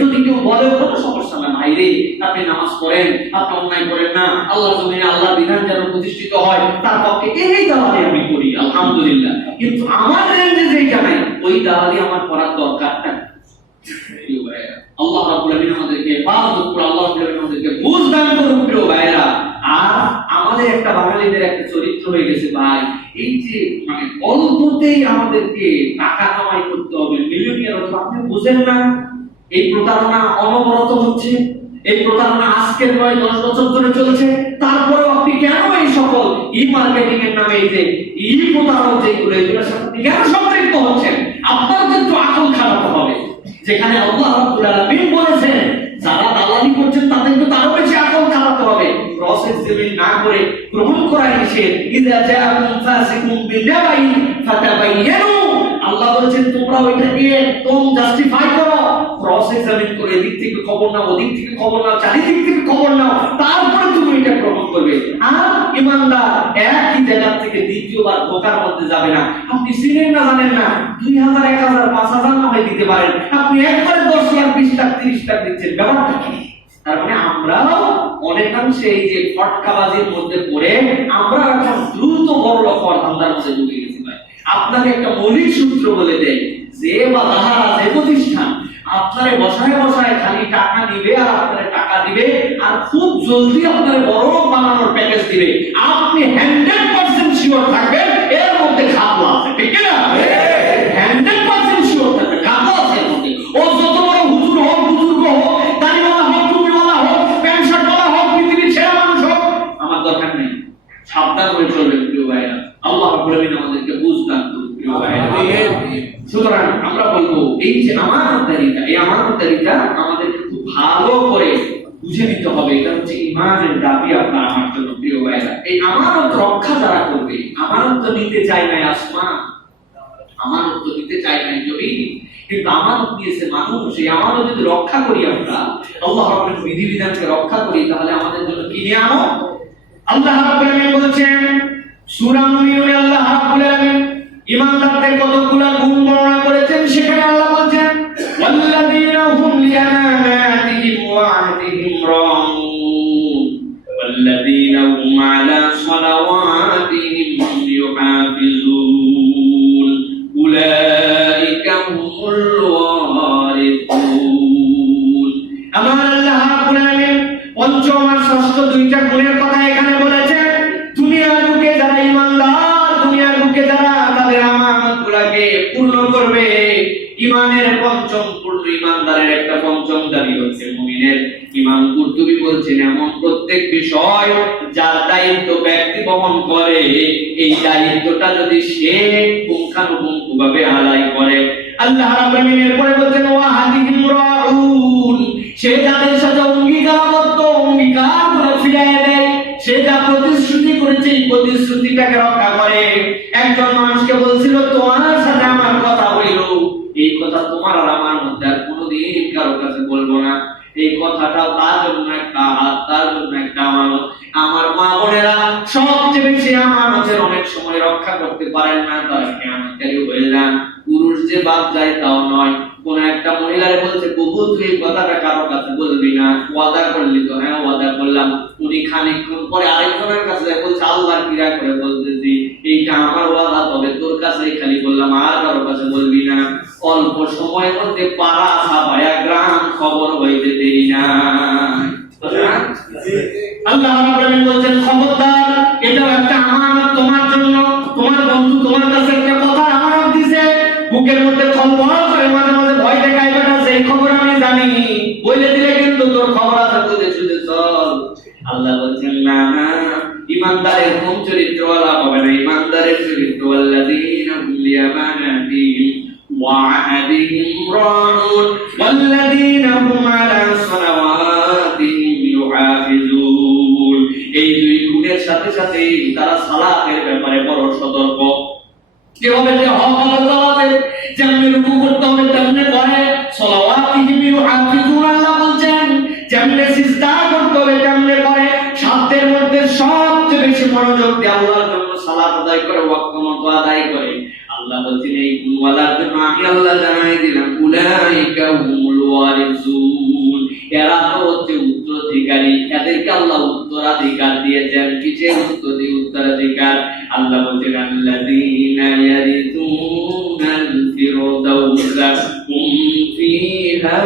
যদি কেউ বলে কোনো সমস্যা না, ভাই রে আপনি নামাজ পড়েন, আপনি অন্যায় করেন না, আল্লাহর জমিনে আল্লাহর বিধান যেন প্রতিষ্ঠিত হয়, তার পক্ষে এই দালালি আমি করি, আলহামদুলিল্লাহ। কিন্তু আমার রেঞ্জে যেটা নাই ওই দালালি আমার করার দরকারটা। আল্লাহ রাব্বুল আলামিন আমাদেরকে হেফাজত করে, আল্লাহ রাব্বুল আলামিন আমাদেরকে বুঝ দান করুন প্রিয় ভাইরা। আর আমাদের একটা বাঙালিদের একটা চরিত্র হয়ে গেছে ভাই, এই যে মানে অল্পতেই আমাদেরকে টাকা কামাই করতে হবে, মিলিয়নিয়ার হতে হবে। আপনি বুঝেন না এই প্রতারণা অনবরত হচ্ছে, এই প্রতারণা আজকের নয় 10 বছর ধরে চলছে। তারপরেও আপনি কেন এই সকল মার্কেটিং এর নামে এই যে প্রতারক যেগুলো, এগুলোর সাথে কেন সম্পৃক্ত হচ্ছেন? আপনার কিন্তু আকল খারাপ হবে। যেখানে আল্লাহ রাব্বুল আলামিন বলেছেন যারা দালালি করছেন তাদেরকে তারও বেশি আকল খারাপ হবে। প্রসেস জেমিন না করে গ্রহণ করা নিষেধ। ইযা জাআকুম ফাসিকুম বিনাবাইন ফাতাবায়ানু, আল্লাহ বলেছেন তোমরা ওইটাকে একদম জাস্টিফাই করো, ক্রস এক্সামিন করে এদিক থেকে খবর নাও, ওদিক থেকে খবর নাও, চারিদিক থেকে খবর নাও, তারপরে তুমি এটা গ্রহণ করবে। আর ইমানদার একই জায়গা থেকে দ্বিতীয়বার ধোঁকার মধ্যে যাবে না। আপনি চিনেন না, জানেন না, 2000, 1000, 5000 না হয় দিতে পারেন, আপনি একবারে 10 লাখ, 20 লাখ, 30 লাখ দিচ্ছেন, ব্যাপারটা কি? তার মানে আমরাও অনেকাংশে এই যে ফটকাবাজির মধ্যে পড়ে আমরা এখন দ্রুত বড় লোক হওয়ার ধান্দার মধ্যে ঢুকে গেছি ভাই। আপনাকে একটা মৌলিক সূত্র বলে দেয়, যে বা তাহারা যে প্রতিষ্ঠান আপনারে বসায় বসায় খালি টাকা দিবে আর আপনারে টাকা দিবে আর খুব জলদি আপনারে বড় বানানোর প্যাকেজ দিবে, আপনি 100% শিওর থাকবেন এর মধ্যে ঘাপলা আছে, ঠিক কি না? 100% শিওর থাকবেন ঘাপলা আছে এর মধ্যে। ও যত বড় হুজুর হোক, বুজুর্গ হোক, দাড়িওয়ালা হোক, টুপিওয়ালা হোক, প্যান্ট শার্টওয়ালা হোক, পৃথিবীর সেরা মানুষ হোক, আমার দরকার নেই। সাবধান হয়ে চলবেন প্রিয় ভাইরা। আল্লাহ রাব্বুল আলামিন আমাদেরকে বুঝ দান করুন প্রিয় ভাইরা। সুতরাং আমরা বলবো এই যে আমানতদারিতা, এই আমানতদারিতা আমাদেরকে খুব ভালো করে বুঝে নিতে হবে। এটা হচ্ছে ঈমানের দাবি আপনার আমার জন্য প্রিয় ভাইরা। এই আমানত রক্ষা যারা করবে, আমানত তো নিতে চায় না আসমান, আমানত তো নিতে চায় না জমিন, কিন্তু আমানত নিয়েছে মানুষ। এই আমানত যদি রক্ষা করি আমরা, আল্লাহ রাব্বুল বিধিবিধানকে রক্ষা করি, তাহলে আমাদের জন্য কি নিয়ে আনো? আল্লাহ রাব্বুল আলামিন বলছেন সূরা মুমিনুনে, আল্লাহ রাব্বুল আলামিন ঈমানদারদের কতগুলো গুণ বর্ণনা করেছেন। সেখানে আল্লাহ বলেন ওয়াল্লাযীনা হুম লিআমানাতিহিম ওয়া আহদিহিম রাউন ওয়াল্লাযীনা হুম আলা সালাওয়াতিহিম ইউহাফিজুন উলাইকা হুমুল ওয়ারিসুন। আমার আল্লাহ রাব্বুল আলামিন পঞ্চম আর ষষ্ঠ দুইটা গুণের কথা এখানে বলেছেন। দুনিয়ার বুকে যারা ঈমানদার, দুনিয়ার বুকে যারা তাদের আমানতগুলোকে পূর্ণ করবে, ঈমানের পঞ্চম পূর্ণ ঈমানদারের একটা পঞ্চম দাবি হচ্ছে মুমিনের। ইমাম কুরতুবী বলছেন এমন প্রত্যেক বিষয় যার দায়িত্ব ব্যক্তি বহন করে, এই দায়িত্বটা যদি সে পুঙ্খানুপুঙ্খভাবে আদায় করে, আল্লাহ রাব্বুল আলামিন এরপরে বলছেন ওয়া হাদিহিম রাউন, সে যাদের সাথে অঙ্গীকারবদ্ধ অঙ্গীকার করে ফিরিয়ে দেয়, সে যা প্রতিশ্রুতি করেছে এই প্রতিশ্রুতিটাকে রক্ষা করে। একজন মানুষকে বলছিল তোমার সাথে আমার কথা হইল, এই কথা তোমার আর আমার মধ্যে আর কোনোদিন কারো কাছে বলবো না। এই কথাটা তার জন্য একটা হাত, তার জন্য একটা আমানত। আমার মা বোনেরা সবচেয়ে বেশি আমানতের অনেক সময় রক্ষা করতে পারেন না, তারা খেয়ানতকারী হয়ে যান। পুরুষ যে বাদ যায় তাও নয়। কোন একটা মহিলারে বলছে বহু তুই এই কথাটা কারো কাছে বলবি না, ওয়াদা করলি তো? হ্যাঁ ওয়াদা করলাম। উনি খানিকক্ষণ পরে আরেকজনের কাছে বলছে আল্লাহর কিরা করে বলতেছি এইটা আমার ওয়াদা, তবে তোর কাছেই খালি বললাম, আর কারো কাছে বলবি না। অল্প সময়ের মধ্যে পাড়া ছাপায়া গ্রাম খবর হইতে দেই না। আল্লাহ রাব্বুল আলামিন বলেন খবরদার, এটাও একটা আমানত তোমার জন্য। তোমার বন্ধু তোমার কাছে একটা কথা আমানত দিয়েছে, বুকের মধ্যে খবর করে মাঝে মাঝে ভয় দেখায়, বেটা সেই খবর আমি জানি, বলে দিলে কিন্তু তোর খবর আছে, বুঝে শুনে চল। আল্লাহ বলেন না, ঈমানদারের কোন চরিত্রওয়ালা হবে না? ঈমানদারের চরিত্র ওয়াল্লাযীনা হুম লিআমানাতিহিম ওয়া আহদিহিম রাউন ওয়াল্লাযীনা হুম আলা সালাওয়াতিহিম ইউহাফিজুন। এই দুই গুণের সাথে সাথে তারা সালাতের ব্যাপারে বড় সতর্ক। কিভাবে যে সালাতে যেমনি রুকু করতে হবে তেমনি করে, সালাওয়াতিহিম ইউহাফিজুন আল্লাহ বলেন যেমনি সিজদা করতে হবে তেমনি করে। সাতের মধ্যে সবচেয়ে বেশি মনোযোগ দিয়ে আল্লাহর জন্য সালাত আদায় করে, ওয়াক্ত মতো আদায় করে। আল্লাহ বলেন এই গুণওয়ালার জন্য আমি আল্লাহ জানাই দিলাম উলাইকা হুমুল ওয়ারিসুন, এরা তো হচ্ছে উত্তরাধিকারী। এদেরকে আল্লাহ উত্তরাধিকার দিয়েছেন। কিসের উত্তরাধিকার? আল্লাহ বলেন আল্লাযীনা ইয়ারিসুনাল ফিরদাউসা হুম ফিহা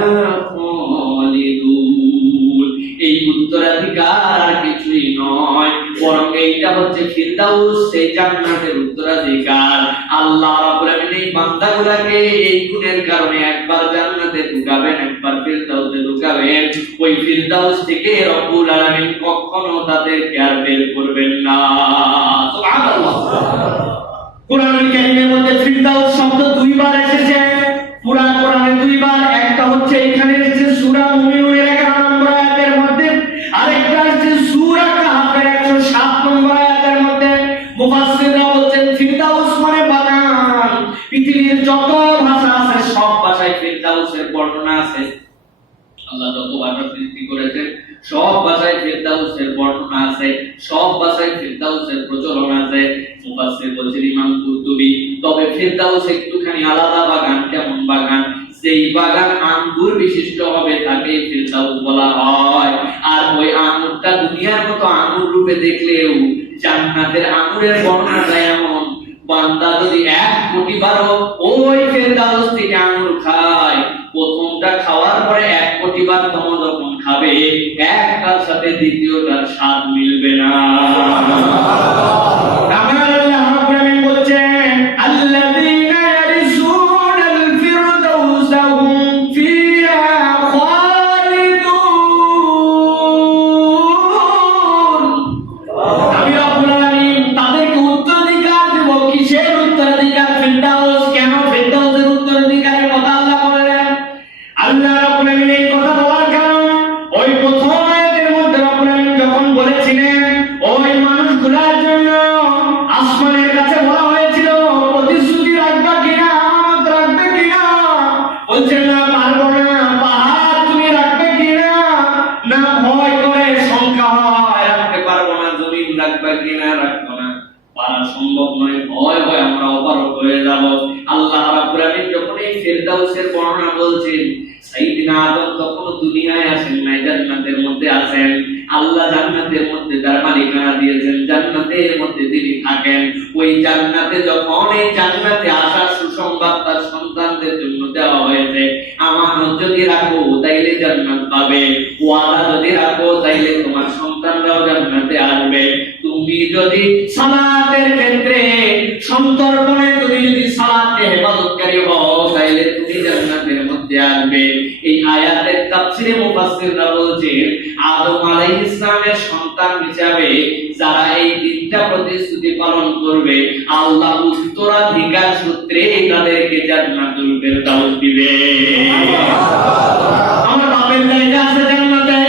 খালিদুন। এই উত্তরাধিকার আর কিছুই নয়, বরং এইটা হচ্ছে ফিরদাউস, সেই জান্নাতের উত্তরাধিকার। আল্লাহ রাব্বুল আলামিন এই বান্দাগুলোকে এই গুণের কারণে একবার জান্নাতে ঢুকাবেন, একবার ফিরদাউসে ঢুকাবেন। ওই ফিরদাউস থেকে রব্বুল আলামিন কখনো তাদেরকে আর বের করবেন না। সুবহানাল্লাহ। কোরআনুল কারীমের মধ্যে ফিরদাউস শব্দ দুইবার এসেছে, পুরা কোরআনে দুইবার। একটা হচ্ছে এখানে এসেছে সূরা মুমিনুনের 11 নম্বর আয়াতের মধ্যে, আরেকটা এসেছে সূরা কাহফের 107 নম্বর আয়াতের মধ্যে। মুফাসসিররা বলেন ফিরদাউস মানে বাগান। পৃথিবীর যত ভাষা আছে সব ভাষায় ফিরদাউসের বর্ণনা আছে। আল্লাহ যত ভাষা সৃষ্টি করেছেন সব ভাষায় ফিরদাউসের বর্ণনা আছে, সব ভাষায় ফিরদাউসের প্রচলন আছে। মুফাসসির বলেন ইমাম কুরতুবী, তবে ফিরদাউস একটুখানি আলাদা বাগান। কেমন বাগান? যেই বাগান আঙ্গুর বিশিষ্ট হবে তাকে ফিরদাউস বলা হয়। আর ওই আঙ্গুরটা দুনিয়ার মতো আঙ্গুর রূপে দেখলেও জান্নাতের আঙ্গুরের বর্ণনাটা এমন, বান্দা যদি 1 কোটি বারও ওই ফিরদাউস থেকে আঙ্গুর খায়, প্রথমটা খাওয়ার পরে 1 কোটি বার তোমরা যখন খাবে, একটার সাথে দ্বিতীয়টার স্বাদ মিলবে না। আল্লাহ রাব্বুল আলামিন যখন এই ফিরদাউসের বর্ণনা বলছেন, সাইয়েদনা আদম তখন দুনিয়ায় আসেন নাই, জান্নাতের মধ্যে আছেন। আল্লাহ জান্নাতের মধ্যে তার মালিকানা দিয়েছেন, জান্নাতের মধ্যে তিনি থাকেন। ওই জান্নাতে যখন এই জান্নাতে আসার সুসংবাদ তার সন্তানদের জন্য দেওয়া হয়েছে, আমানত যদি রাখো তাইলে জান্নাত পাবে, ওয়াদা যদি রাখো তাইলে তোমার সন্তানরাও জান্নাতে আসবে। তুমি যদি সালাতের ক্ষেত্রে সন্তর্পণে তুমি যদি সালাতে হেফাজতকারী হও তাইলে তুমি জান্নাতের মধ্যে আসবে। এই আয়াতের তাফসীরে মুফাসসিররা বলছেন, আদম আলাইহিস সালামের সন্তান হিসাবে যারা এই তিনটা প্রতিশ্রুতি পালন করবে, আল্লাহ উত্তরাধিকার সূত্রে তাদেরকে জান্নাতুল ফিরদাউস দিবে। আমার বাপের জায়গা আছে জান্নাতে,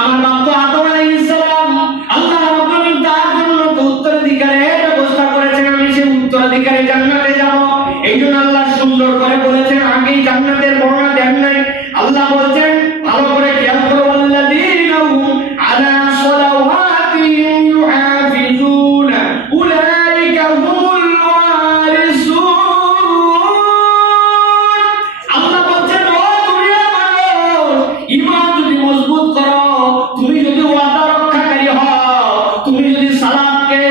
আমার বাপ তো আদম আলাইহিস সালাম, আল্লাহ রাব্বুল আলামিন তার জন্য উত্তরাধিকারের ব্যবস্থা করেছেন, আমি সেই উত্তরাধিকারে জান্নাতে যাব। এইজন্য আল্লাহ সুন্দর করে বলেছেন, আগেই জান্নাতের বর্ণনা দেন নাই। আল্লাহ বলেছেন, ভালো করে খেয়াল করো, আল্লাযীনা হুম আলা সালাওয়াতিহিম ইউহাফিজুন উলাইকা হুমুল ওয়ারিসুন। আল্লাহ বলেন, ও দুনিয়ার মানুষ, ঈমান যদি মজবুত করো, তুমি যদি ওয়াদা রক্ষাকারী হও, তুমি যদি সালাতকে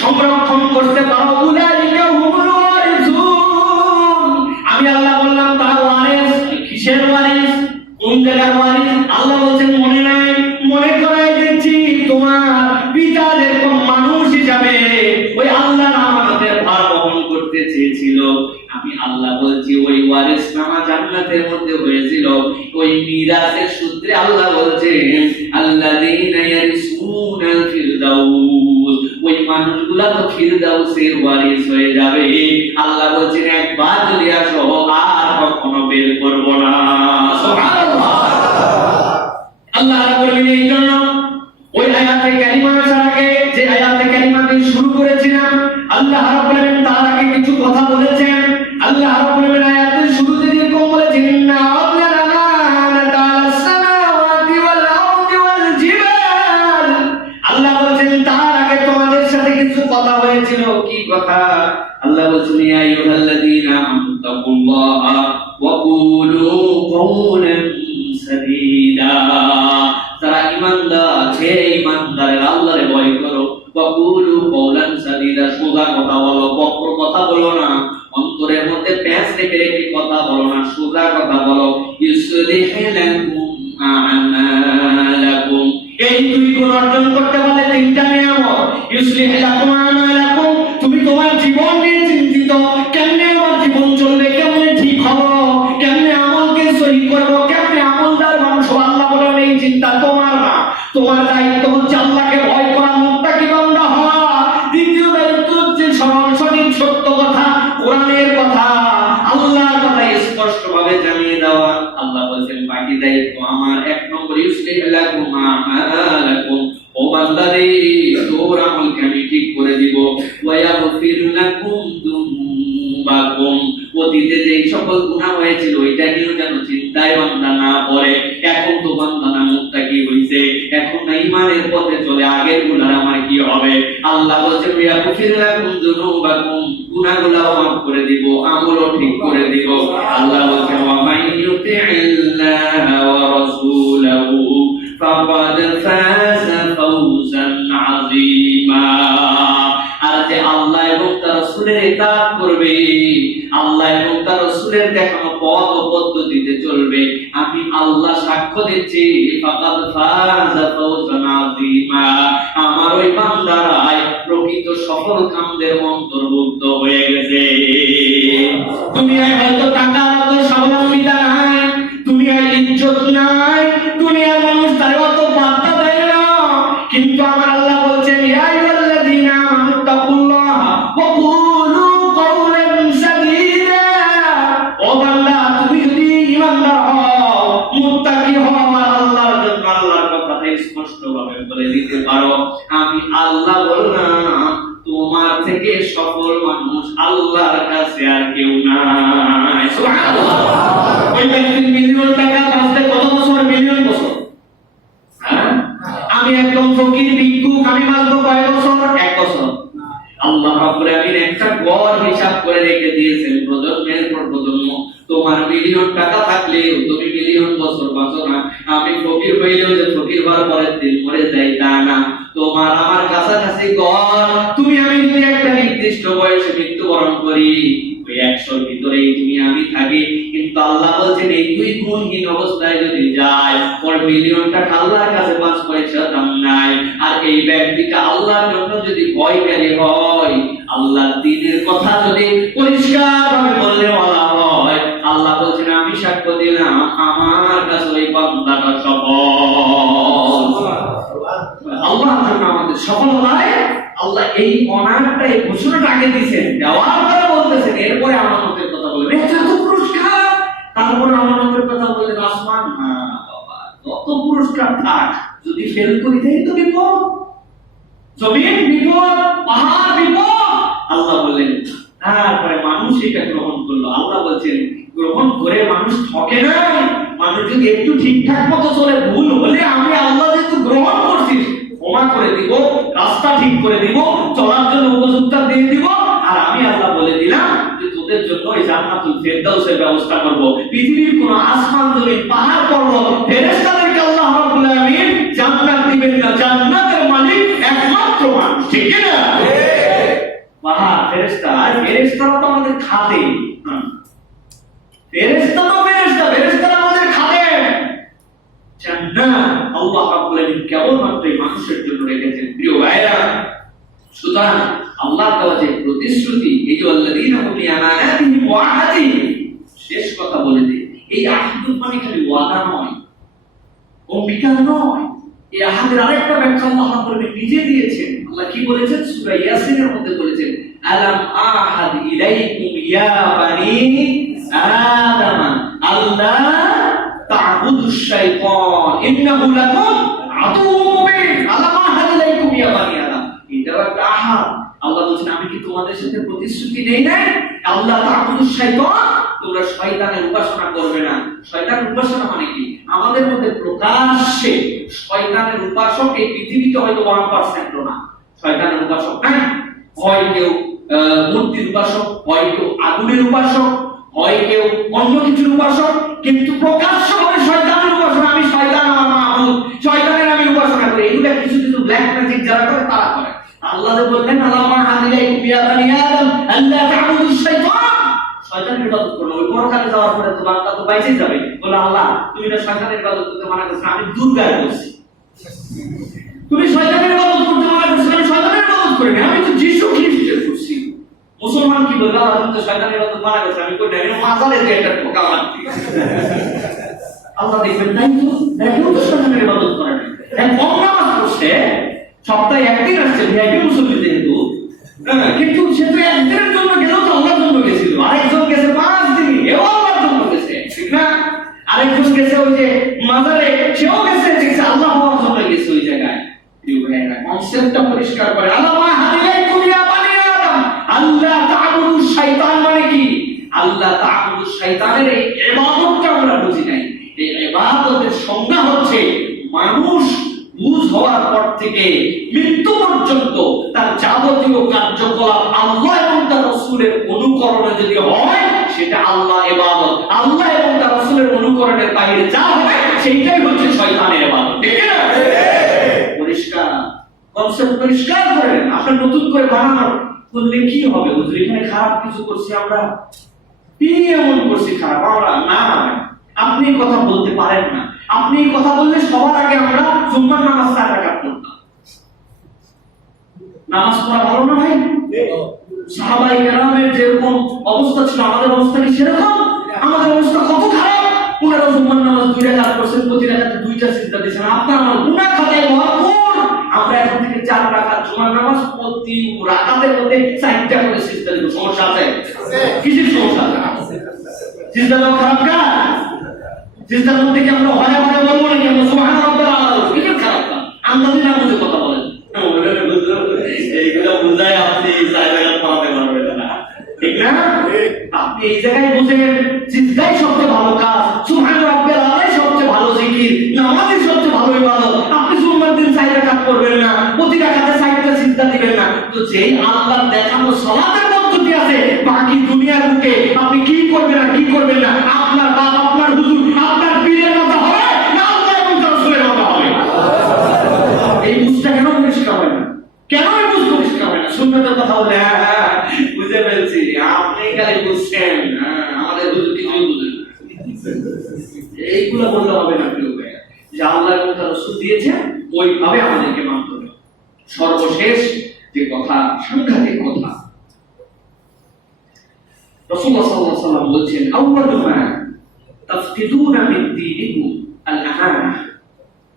সংরক্ষণ করতে পারো, উলাইকা হুমুল ওয়ারিসুন, আমি আল্লাহ বললাম তারা ওয়ারিস। কিসের ওয়ারিস? কোন জায়গার ওয়ারিস? আল্লাহ বলেন, মনে নাই? মনে করাই দিচ্ছি, তোমার পিতা যেরকম মানুষ হিসাবে ওই আল্লাহর আমানতের ভার বহন করতে চেয়েছিল, আমি আল্লাহ বলছি ওই ওয়ারিস নামা জান্নাতের মধ্যে হয়েছিল। ওই মিরাসের সূত্রে আল্লাহ বলছেন, আল্লাযীনা ইয়ারিসুনাল ফিরদাউস, ওই মানুষগুলা তো ফিরদাউসের ওয়ারিস হয়ে যাবে। আল্লাহ বলছেন, একবার যদি আসো আর কখনো বের করব না। সুবহানাল্লাহ। আল্লাহ রাব্বুল আলামিন এই জন্য ওই আয়াতে কারিমা আগে যে আয়াতে কারিমা দিয়ে শুরু করেছিলাম, আল্লাহ রাব্বুল আলামিন তার আগে কিছু কথা বলেছেন। আল্লাহ রাব্বুল আলামিন আয়াতের শুরুতে যেরকম বলেছেন, ইন্না আল্লানা তাআলা সামাওয়াতি ওয়াল আরদি ওয়াল জিবাল, আল্লাহ বলেছেন তার আগে তোমাদের সাথে কিছু কথা হয়েছিল। কি কথা? আল্লাহ বলেছেন, ইয়া আইয়ুহাল্লাযীনা আমানু তাকুল্লাহা ওয়া কুলু কাওলান সাদীদা, যারা ঈমানদার, হে ঈমানদারেরা আল্লাহরে ভয় করো। ওয়া কুলু কাওলান সাদীদা, সোজা কথা বলো, বক্র কথা বলো না, অন্তরের মধ্যে প্যাঁচ রেখে রেখে কথা বলো না, সোজা কথা বলো। ইউসলিহ লাকুম আমালাকুম, এই দুই গুণ অর্জন করতে পারলে তিনটা নিয়ামত। ইউসলিহ লাকুম আমালাকুম, তুমি তোমার জীবন নিয়ে চিন্তিত, কেমনে আমার জীবন চলবে, কেমনে ঠিক হবো, কেমনে আমলকে সহি করব, কেমনে আমলদার মানুষ হবো। আল্লাহ বলেন এই চিন্তা তোমার না, তোমার দায়িত্ব হচ্ছে আল্লাহকে ভয় করা, মুত্তাকি বান্দা হওয়া। দ্বিতীয় দায়িত্ব হচ্ছে সরল সঠিক সত্য কথা, কোরআনের কথা, আল্লাহর কথা স্পষ্টভাবে জানিয়ে দেওয়া। আল্লাহ বলেন বাকি দায়িত্ব আমার। 1 নম্বর, ইউসলিহ লাকুম আমালাকুম, ও বান্দারে তোর আমলকে আমি ঠিক করে দিব। ওয়া ইয়াগফির লাকুম যুনুবাকুম, অতীতে যে সকল গুনাহ হয়েছিল ওইটা নিয়েও যেন চিন্তায় বান্দা না পড়ে। এখন তো বান্দা না মুত্তাকি হইছে, এখন না ঈমানের পথে চলে, আগের গুনাহ আমার কি হবে? আল্লাহ বলেন, ওয়া ইয়াগফির লাকুম যুনুবাকুম, গুনাহগুলোও মাফ করে দিব, আমলও ঠিক করে দিব। আল্লাহ বলেন ওয়া মান ইউতি'ইল্লাহা ওয়া রাসূলাহু ফাকাদ ফাযা ফাওজান আযীমা। আর যে আল্লাহ এবং তার রাসূলের ইতাআত করবে, আল্লাহ এবং তার রাসূলের দেখানো পথ ও পদ্ধতিতে চলবে, আমি আল্লাহ সাক্ষ্য দিচ্ছি ফাকাদ ফাযা ফাওজান আযীমা, আমার ওই বান্দারাই প্রকৃত সফলকামদের অন্তর্ভুক্ত হয়ে গেছে। দুনিয়ায় হয়তো টাকার অত স্বাবলম্বিতা নাই, দুনিয়ায় ইজ্জত নাই, দুনিয়ার মানুষ তার অত পাত্তা দেয় না, কিন্তু আমার আল্লাহ বলছেন ইয়া আইয়ুহাল্লাযীনা আমানু তাকুল্লাহ ওয়া কুলু কাওলান সাদীদা। ও বান্দা, তুমি যদি ঈমানদার হও, মুত্তাকি হও, আমার আল্লাহর জন্য আল্লাহর কথাটা স্পষ্টভাবে বলে দিতে পারো, আমি আল্লাহ বললাম তোমার থেকে সফল মানুষ আল্লাহর কাছে আর কেউ নাই। সুবহানাল্লাহ। ওই ব্যক্তি মিলিয়ন টাকা বাঁচতে কত বছর? মিলিয়ন বছর। হ্যাঁ, আমি একদম ফকির ভিক্ষুক, আমি বাঁচবো কয় বছর? 1 বছর। আল্লাহ রাব্বুল আলামিন একটা গড় হিসাব করে রেখে দিয়েছেন প্রজন্মের পর প্রজন্ম। তোমার মিলিয়ন টাকা থাকলেও তুমি মিলিয়ন বছর বাঁচো না। আমি ফকির হইলেও যে ফকির হওয়ার পরের দিন মরে যাই তা না। তোমার আমার কাছাকাছি গড়, তুমি আমি যদি একটা নির্দিষ্ট বয়সে মৃত্যুবরণ করি, ওই 100-র ভিতরেই তুমি আমি থাকি। কিন্তু আল্লাহ বলছেন এই দুই গুণহীন অবস্থায় যদি যায়, ওর মিলিয়নটা আল্লাহর কাছে 5 পয়সা দাম নাই। আর এই ব্যক্তিটা আল্লাহর জন্য যদি ভয়কারী হয়, আল্লাহর দ্বীনের কথা যদি পরিষ্কারভাবে বললে বলা হয়, আল্লাহ বলছেন আমি সাক্ষ্য দিলাম আমার কাছে ওই বান্দাটা সফল। আল্লাহর জন্য আমাদের সফলতায় আল্লাহ এই অনারটা, এই ঘোষণাটা আগে দিয়েছেন, দেওয়ার পরে বলতেছেন এরপরে আমানতের কথা বলবেন। এটা তো পুরস্কার, তারপরে আমানতের কথা বললেন আসমান। না বাবা, তত পুরস্কার থাক, যদি ফেল করি তাই তো বিপদ, জমিন বিপদ, পাহাড় বিপদ। আল্লাহ বললেন তারপরে মানুষ এটা গ্রহণ করলো। আল্লাহ বলছেন গ্রহণ করে মানুষ ঠকে না। মানুষ যদি একটু ঠিকঠাক মতো চলে, ভুল হলে আমি আল্লাহ যেহেতু গ্রহণ করছি, ক্ষমা করে দিব, রাস্তা ঠিক করে দিব, চলার জন্য উপযুক্ত দিয়ে দিব। আর আমি আল্লাহ বলে দিলাম যে তোদের জন্য এই জান্নাতুল ফেরদাউসের ব্যবস্থা করব। পৃথিবীর কোন আসমান জমিন পাহাড় পর্বত ফেরেশতাদেরকে আল্লাহ রাব্বুল আলামিন জান্নাত দিবেন না, জান্নাতের মালিক একমাত্র মানুষ। ঠিক কি না? পাহাড় ফেরেশতা, আর ফেরেশতারা তো আমাদের খাদে। ফেরেশতা তো ফেরেশতা, ফেরেশতারা আমাদের খাদে। জান্নাত আল্লাহ রাব্বুল আলামিন কেবলমাত্র মানুষের জন্য রেখেছেন। প্রিয় ভাইরা, সুতরাং আল্লাহ দেওয়া যে প্রতিশ্রুতি, এই যে আল্লাযীনা হুম লিআমানাতিহিম ওয়া আহাদিহিম, শেষ কথা বলে দিই, এই আহদ মানে খালি ওয়াদা নয়, অঙ্গীকার নয়। এই আহাদের আরেকটা ব্যাখ্যা আল্লাহ রাব্বুল আলামিন নিজে দিয়েছেন। আল্লাহ কি বলেছেন? সূরা ইয়াসিনের মধ্যে বলেছেন আলাম আহাদ ইলাইকুম ইয়া বানি আদম আল্লা তা'বুদুশ শাইতান ইন্নাহু লাকুম আদুউম মুবিন। আলাম আহাদ ইলাইকুম ইয়া বানি আদম, এটা একটা আহাদ। আল্লাহ বলেন আমি কি তোমাদের সাথে প্রতিশ্রুতি নেই নাই? আল্লাহ তা'বুদুশ শাইতান, তোমরা শয়তানের উপাসনা করবে না। শয়তানের উপাসনা মানে কি? আমাদের মধ্যে প্রকাশ্যে শয়তানের উপাসক এই পৃথিবীতে হয়তো 1% না। শয়তানের উপাসক নাই, হয় কেউ মূর্তির উপাসক, হয় কেউ আগুনের উপাসক, হয় কেউ অন্য কিছুর উপাসক, কিন্তু প্রকাশ্যভাবে শয়তানের উপাসনা, আমি শয়তান আমার মাবুদ, শয়তানের আমি উপাসনা করি। এগুলা কিছু কিছু ব্ল্যাক ম্যাজিক যারা করে তারা করে। আল্লাহ যে বললেন আল্লামা হাদিলাইকুম ইয়া বানি আদম আল্লা তা'বুদুশ শাইতান, শয়তানের ইবাদত করো। ওই পরকালে যাওয়ার পরে তো বান্দা তো বাইচে যাবে। বলে আল্লাহ তুমি তো শয়তানের ইবাদত করতে মানা করছো, আমি দুর্গার করছি। তুমি শয়তানের ইবাদত করতে মানা করছো, আমি শয়তানের ইবাদত করি না, আমি তো যিশু খ্রিস্টের করছি। মুসলমান কি বলবে? আল্লাহ তুমি তো শয়তানের ইবাদত মানা করছো, আমি করি না, আমি মাজারে যে একটা ঠোকা মারছি। আল্লাহ দেখবেন তাই তো, দেখেও তো শয়তানের ইবাদত করে না। এক কম নামাজ পড়ছে, সপ্তাহে একদিন আসছে, ভিআইপি মুসল্লি যেহেতু, কিন্তু সে তো একদিনের জন্য গেলেও তো আল্লাহর জন্য গেছিল। আরেকজন গেছে 5 দিন, এও আল্লাহর জন্য গেছে, ঠিক না? আরেকজন গেছে ওই যে মাজারে, সেও গেছে দেখছে আল্লাহ হওয়ার জন্য গেছে ওই জায়গায়। প্রিয় ভাইরা, কনসেপ্টটা পরিষ্কার করে। আল্লামা হাদিলাইকুম ইয়া বানি আদম আল্লাহ তা'বুদুশ শাইতান মানে কি? আল্লাহ তা'বুদুশ শাইতানের এই ইবাদতটা আমরা বুঝি নাই। এই ইবাদতের সংজ্ঞা হচ্ছে মানুষ বুঝ হওয়ার পর থেকে মৃত্যু পর্যন্ত তার যাবতীয় কার্যকলাপ আল্লাহ এবং তার রাসূলের অনুকরণে যদি হয় সেটা আল্লাহ ইবাদত, আল্লাহ এবং তার রাসূলের অনুকরণের বাইরে যা হবে সেইটাই হচ্ছে শয়তানের ইবাদত। ঠিক না? পরিষ্কার কনসেপ্ট পরিষ্কার করে নেন। আপনার নতুন করে বানানো করলে কি হবে? হুজুর এখানে খারাপ কিছু করছি আমরা, কি এমন করছি খারাপ আমরা? না, আপনি কথা বলতে পারেন না। আপনি কথা বললে সবার আগে আমরা জুম্মার নামাজ 4 রাকাত পড়তাম। নামাজ পড়া ভালো না ভাই? সাহাবায়ে কেরামের যেরকম অবস্থা ছিল আমাদের অবস্থা কি সেরকম? আমাদের অবস্থা কত খারাপ। পুরো জুম্মার নামাজ 2 রাকাত পড়ছেন, প্রতি রাকাতে 2টা সিজদা দিয়েছেন। আপনার আমার গুনাহ খাতায় ভরপুর। আমরা এখন থেকে 4 রাকাত জুমার নামাজ, প্রতি রাকাতের মধ্যে 4টা করে সিজদা দিব। সমস্যা আছে? কিসের সমস্যা আছে? সিজদা দাও খারাপ কাজ? সিজদার মধ্যে কি আমরা হরে হরে বলবো নাকি আমরা সুবহান রাব্বিল আলা? কি খারাপ কাজ? আন্দাজে না বুঝে কথা বলেন। এইগুলো বুঝায় আপনি 4 রাকাত পড়াতে পারবেন না। ঠিক না? আপনি এই জায়গায় বুঝেন সিজদাই সবচেয়ে ভালো কাজ, সুবহান রাব্বিল আলাই সবচেয়ে ভালো জিকির, নামাজই সবচেয়ে ভালো ইবাদত। আপনি জুম্মার দিন 4 রাকাত করবেন না, প্রতি রাকাতে 4টা সিজদা দিবেন না। তো যেই আল্লাহর দেখানো সালাতের পদ্ধতি আছে, বাকি দুনিয়ার বুকে আপনি কি করবেন না কি করবেন না, আপনার বাপ, আপনার হুজুর, আপনার পীরের মতো হবে না আল্লাহ এবং তার রাসূলের মতো হবে? এই বুঝটা কেন পরিষ্কার হয় না? কেন এই বুঝ পরিষ্কার হয় না? সুন্নতের কথা বলে হ্যাঁ বুঝে ফেলছি, আপনি খালি বুঝছেন, আমাদের হুজুর কিছুই বুঝেন না। এইগুলো বললে হবে না প্রিয় ভাই, যে আল্লাহ এবং তার রাসূল দিয়েছেন ওইভাবে আমাদেরকে মানতে হবে। সর্বশেষ যে কথা, সাংঘাতিক কথা, রাসূলুল্লাহ সাল্লাল্লাহু আলাইহি ওয়াসাল্লাম বলেছেন, আউয়ালু মা তাফকিদুনা মিন দীনিকুম আল আমানা।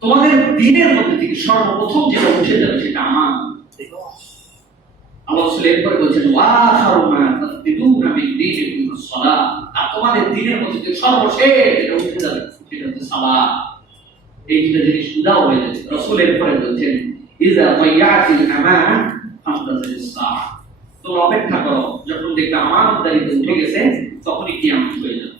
তোমাদের দ্বীনের মধ্যে থেকে সর্বপ্রথম যেটা উঠে যাবে সেটা আমানত। আল্লাহ রাসূল এরপর বলেছেন, ওয়া আখারু মা তাফকিদুনা মিন দীনিকুম আস-সালাত। আর তোমাদের দ্বীনের মধ্যে থেকে সর্বশেষ যেটা উঠে যাবে সেটা হচ্ছে সালাত। এই দুটো জিনিস উদাও হয়ে যাচ্ছে। রাসূল এরপর বলেছেন, ইযা দাইয়াতিল আমানা ফান্তাজিরিস সাআ। তোমরা অপেক্ষা করো, যখন দেখবে আমানতদারিতে উঠে গেছে তখনই কিয়ামত হয়ে যাবে।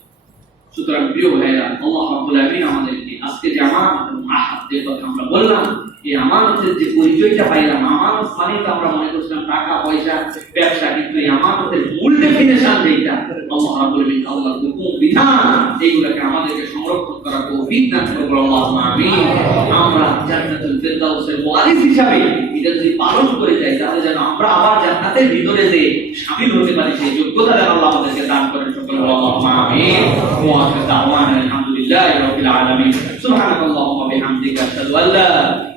সুতরাং প্রিয় ভাইরা, আল্লাহ রাব্বুল আলামিন আমাদেরকে আজকে যে আমানত এবং আহাদের কথা আমরা বললাম, এই আমানতের যে পরিচয়টা পাইলাম, আমানত মানে তো আমরা মনে করছিলাম টাকা পয়সা ব্যবসা, কিন্তু এই আমানতের মূল ডেফিনিশন যেটা আল্লাহ রাব্বুল আলামিন, আল্লাহর হুকুম বিধান, এইগুলোকে আমাদেরকে সংরক্ষণ করা তৌফিক দান করুন আল্লাহুম্মা আমিন। আমরা জান্নাতুল ফিরদাউসের ওয়ারিস হিসাবে এটা যদি পালন করে যাই, তাহলে যেন আমরা আবার জান্নাতের ভিতরে যে শামিল হতে পারি, সেই যোগ্যতা যেন আল্লাহ আমাদেরকে দান করেন। সকলে আল্লাহুম্মা আমিন। ওয়া আখিরু দাওয়ানা আলহামদুলিল্লাহি রাব্বিল আলামিন। সুবহানাকাল্লাহুম্মা ওয়া বিহামদিকা আশহাদু আল্লা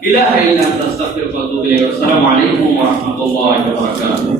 ইলাহা ইল্লা আনতা আস্তাগফিরুকা ওয়া আতুবু ইলাইক। আসসালামু আলাইকুম ওয়া রাহমাতুল্লাহি ওয়া বারাকাতুহু।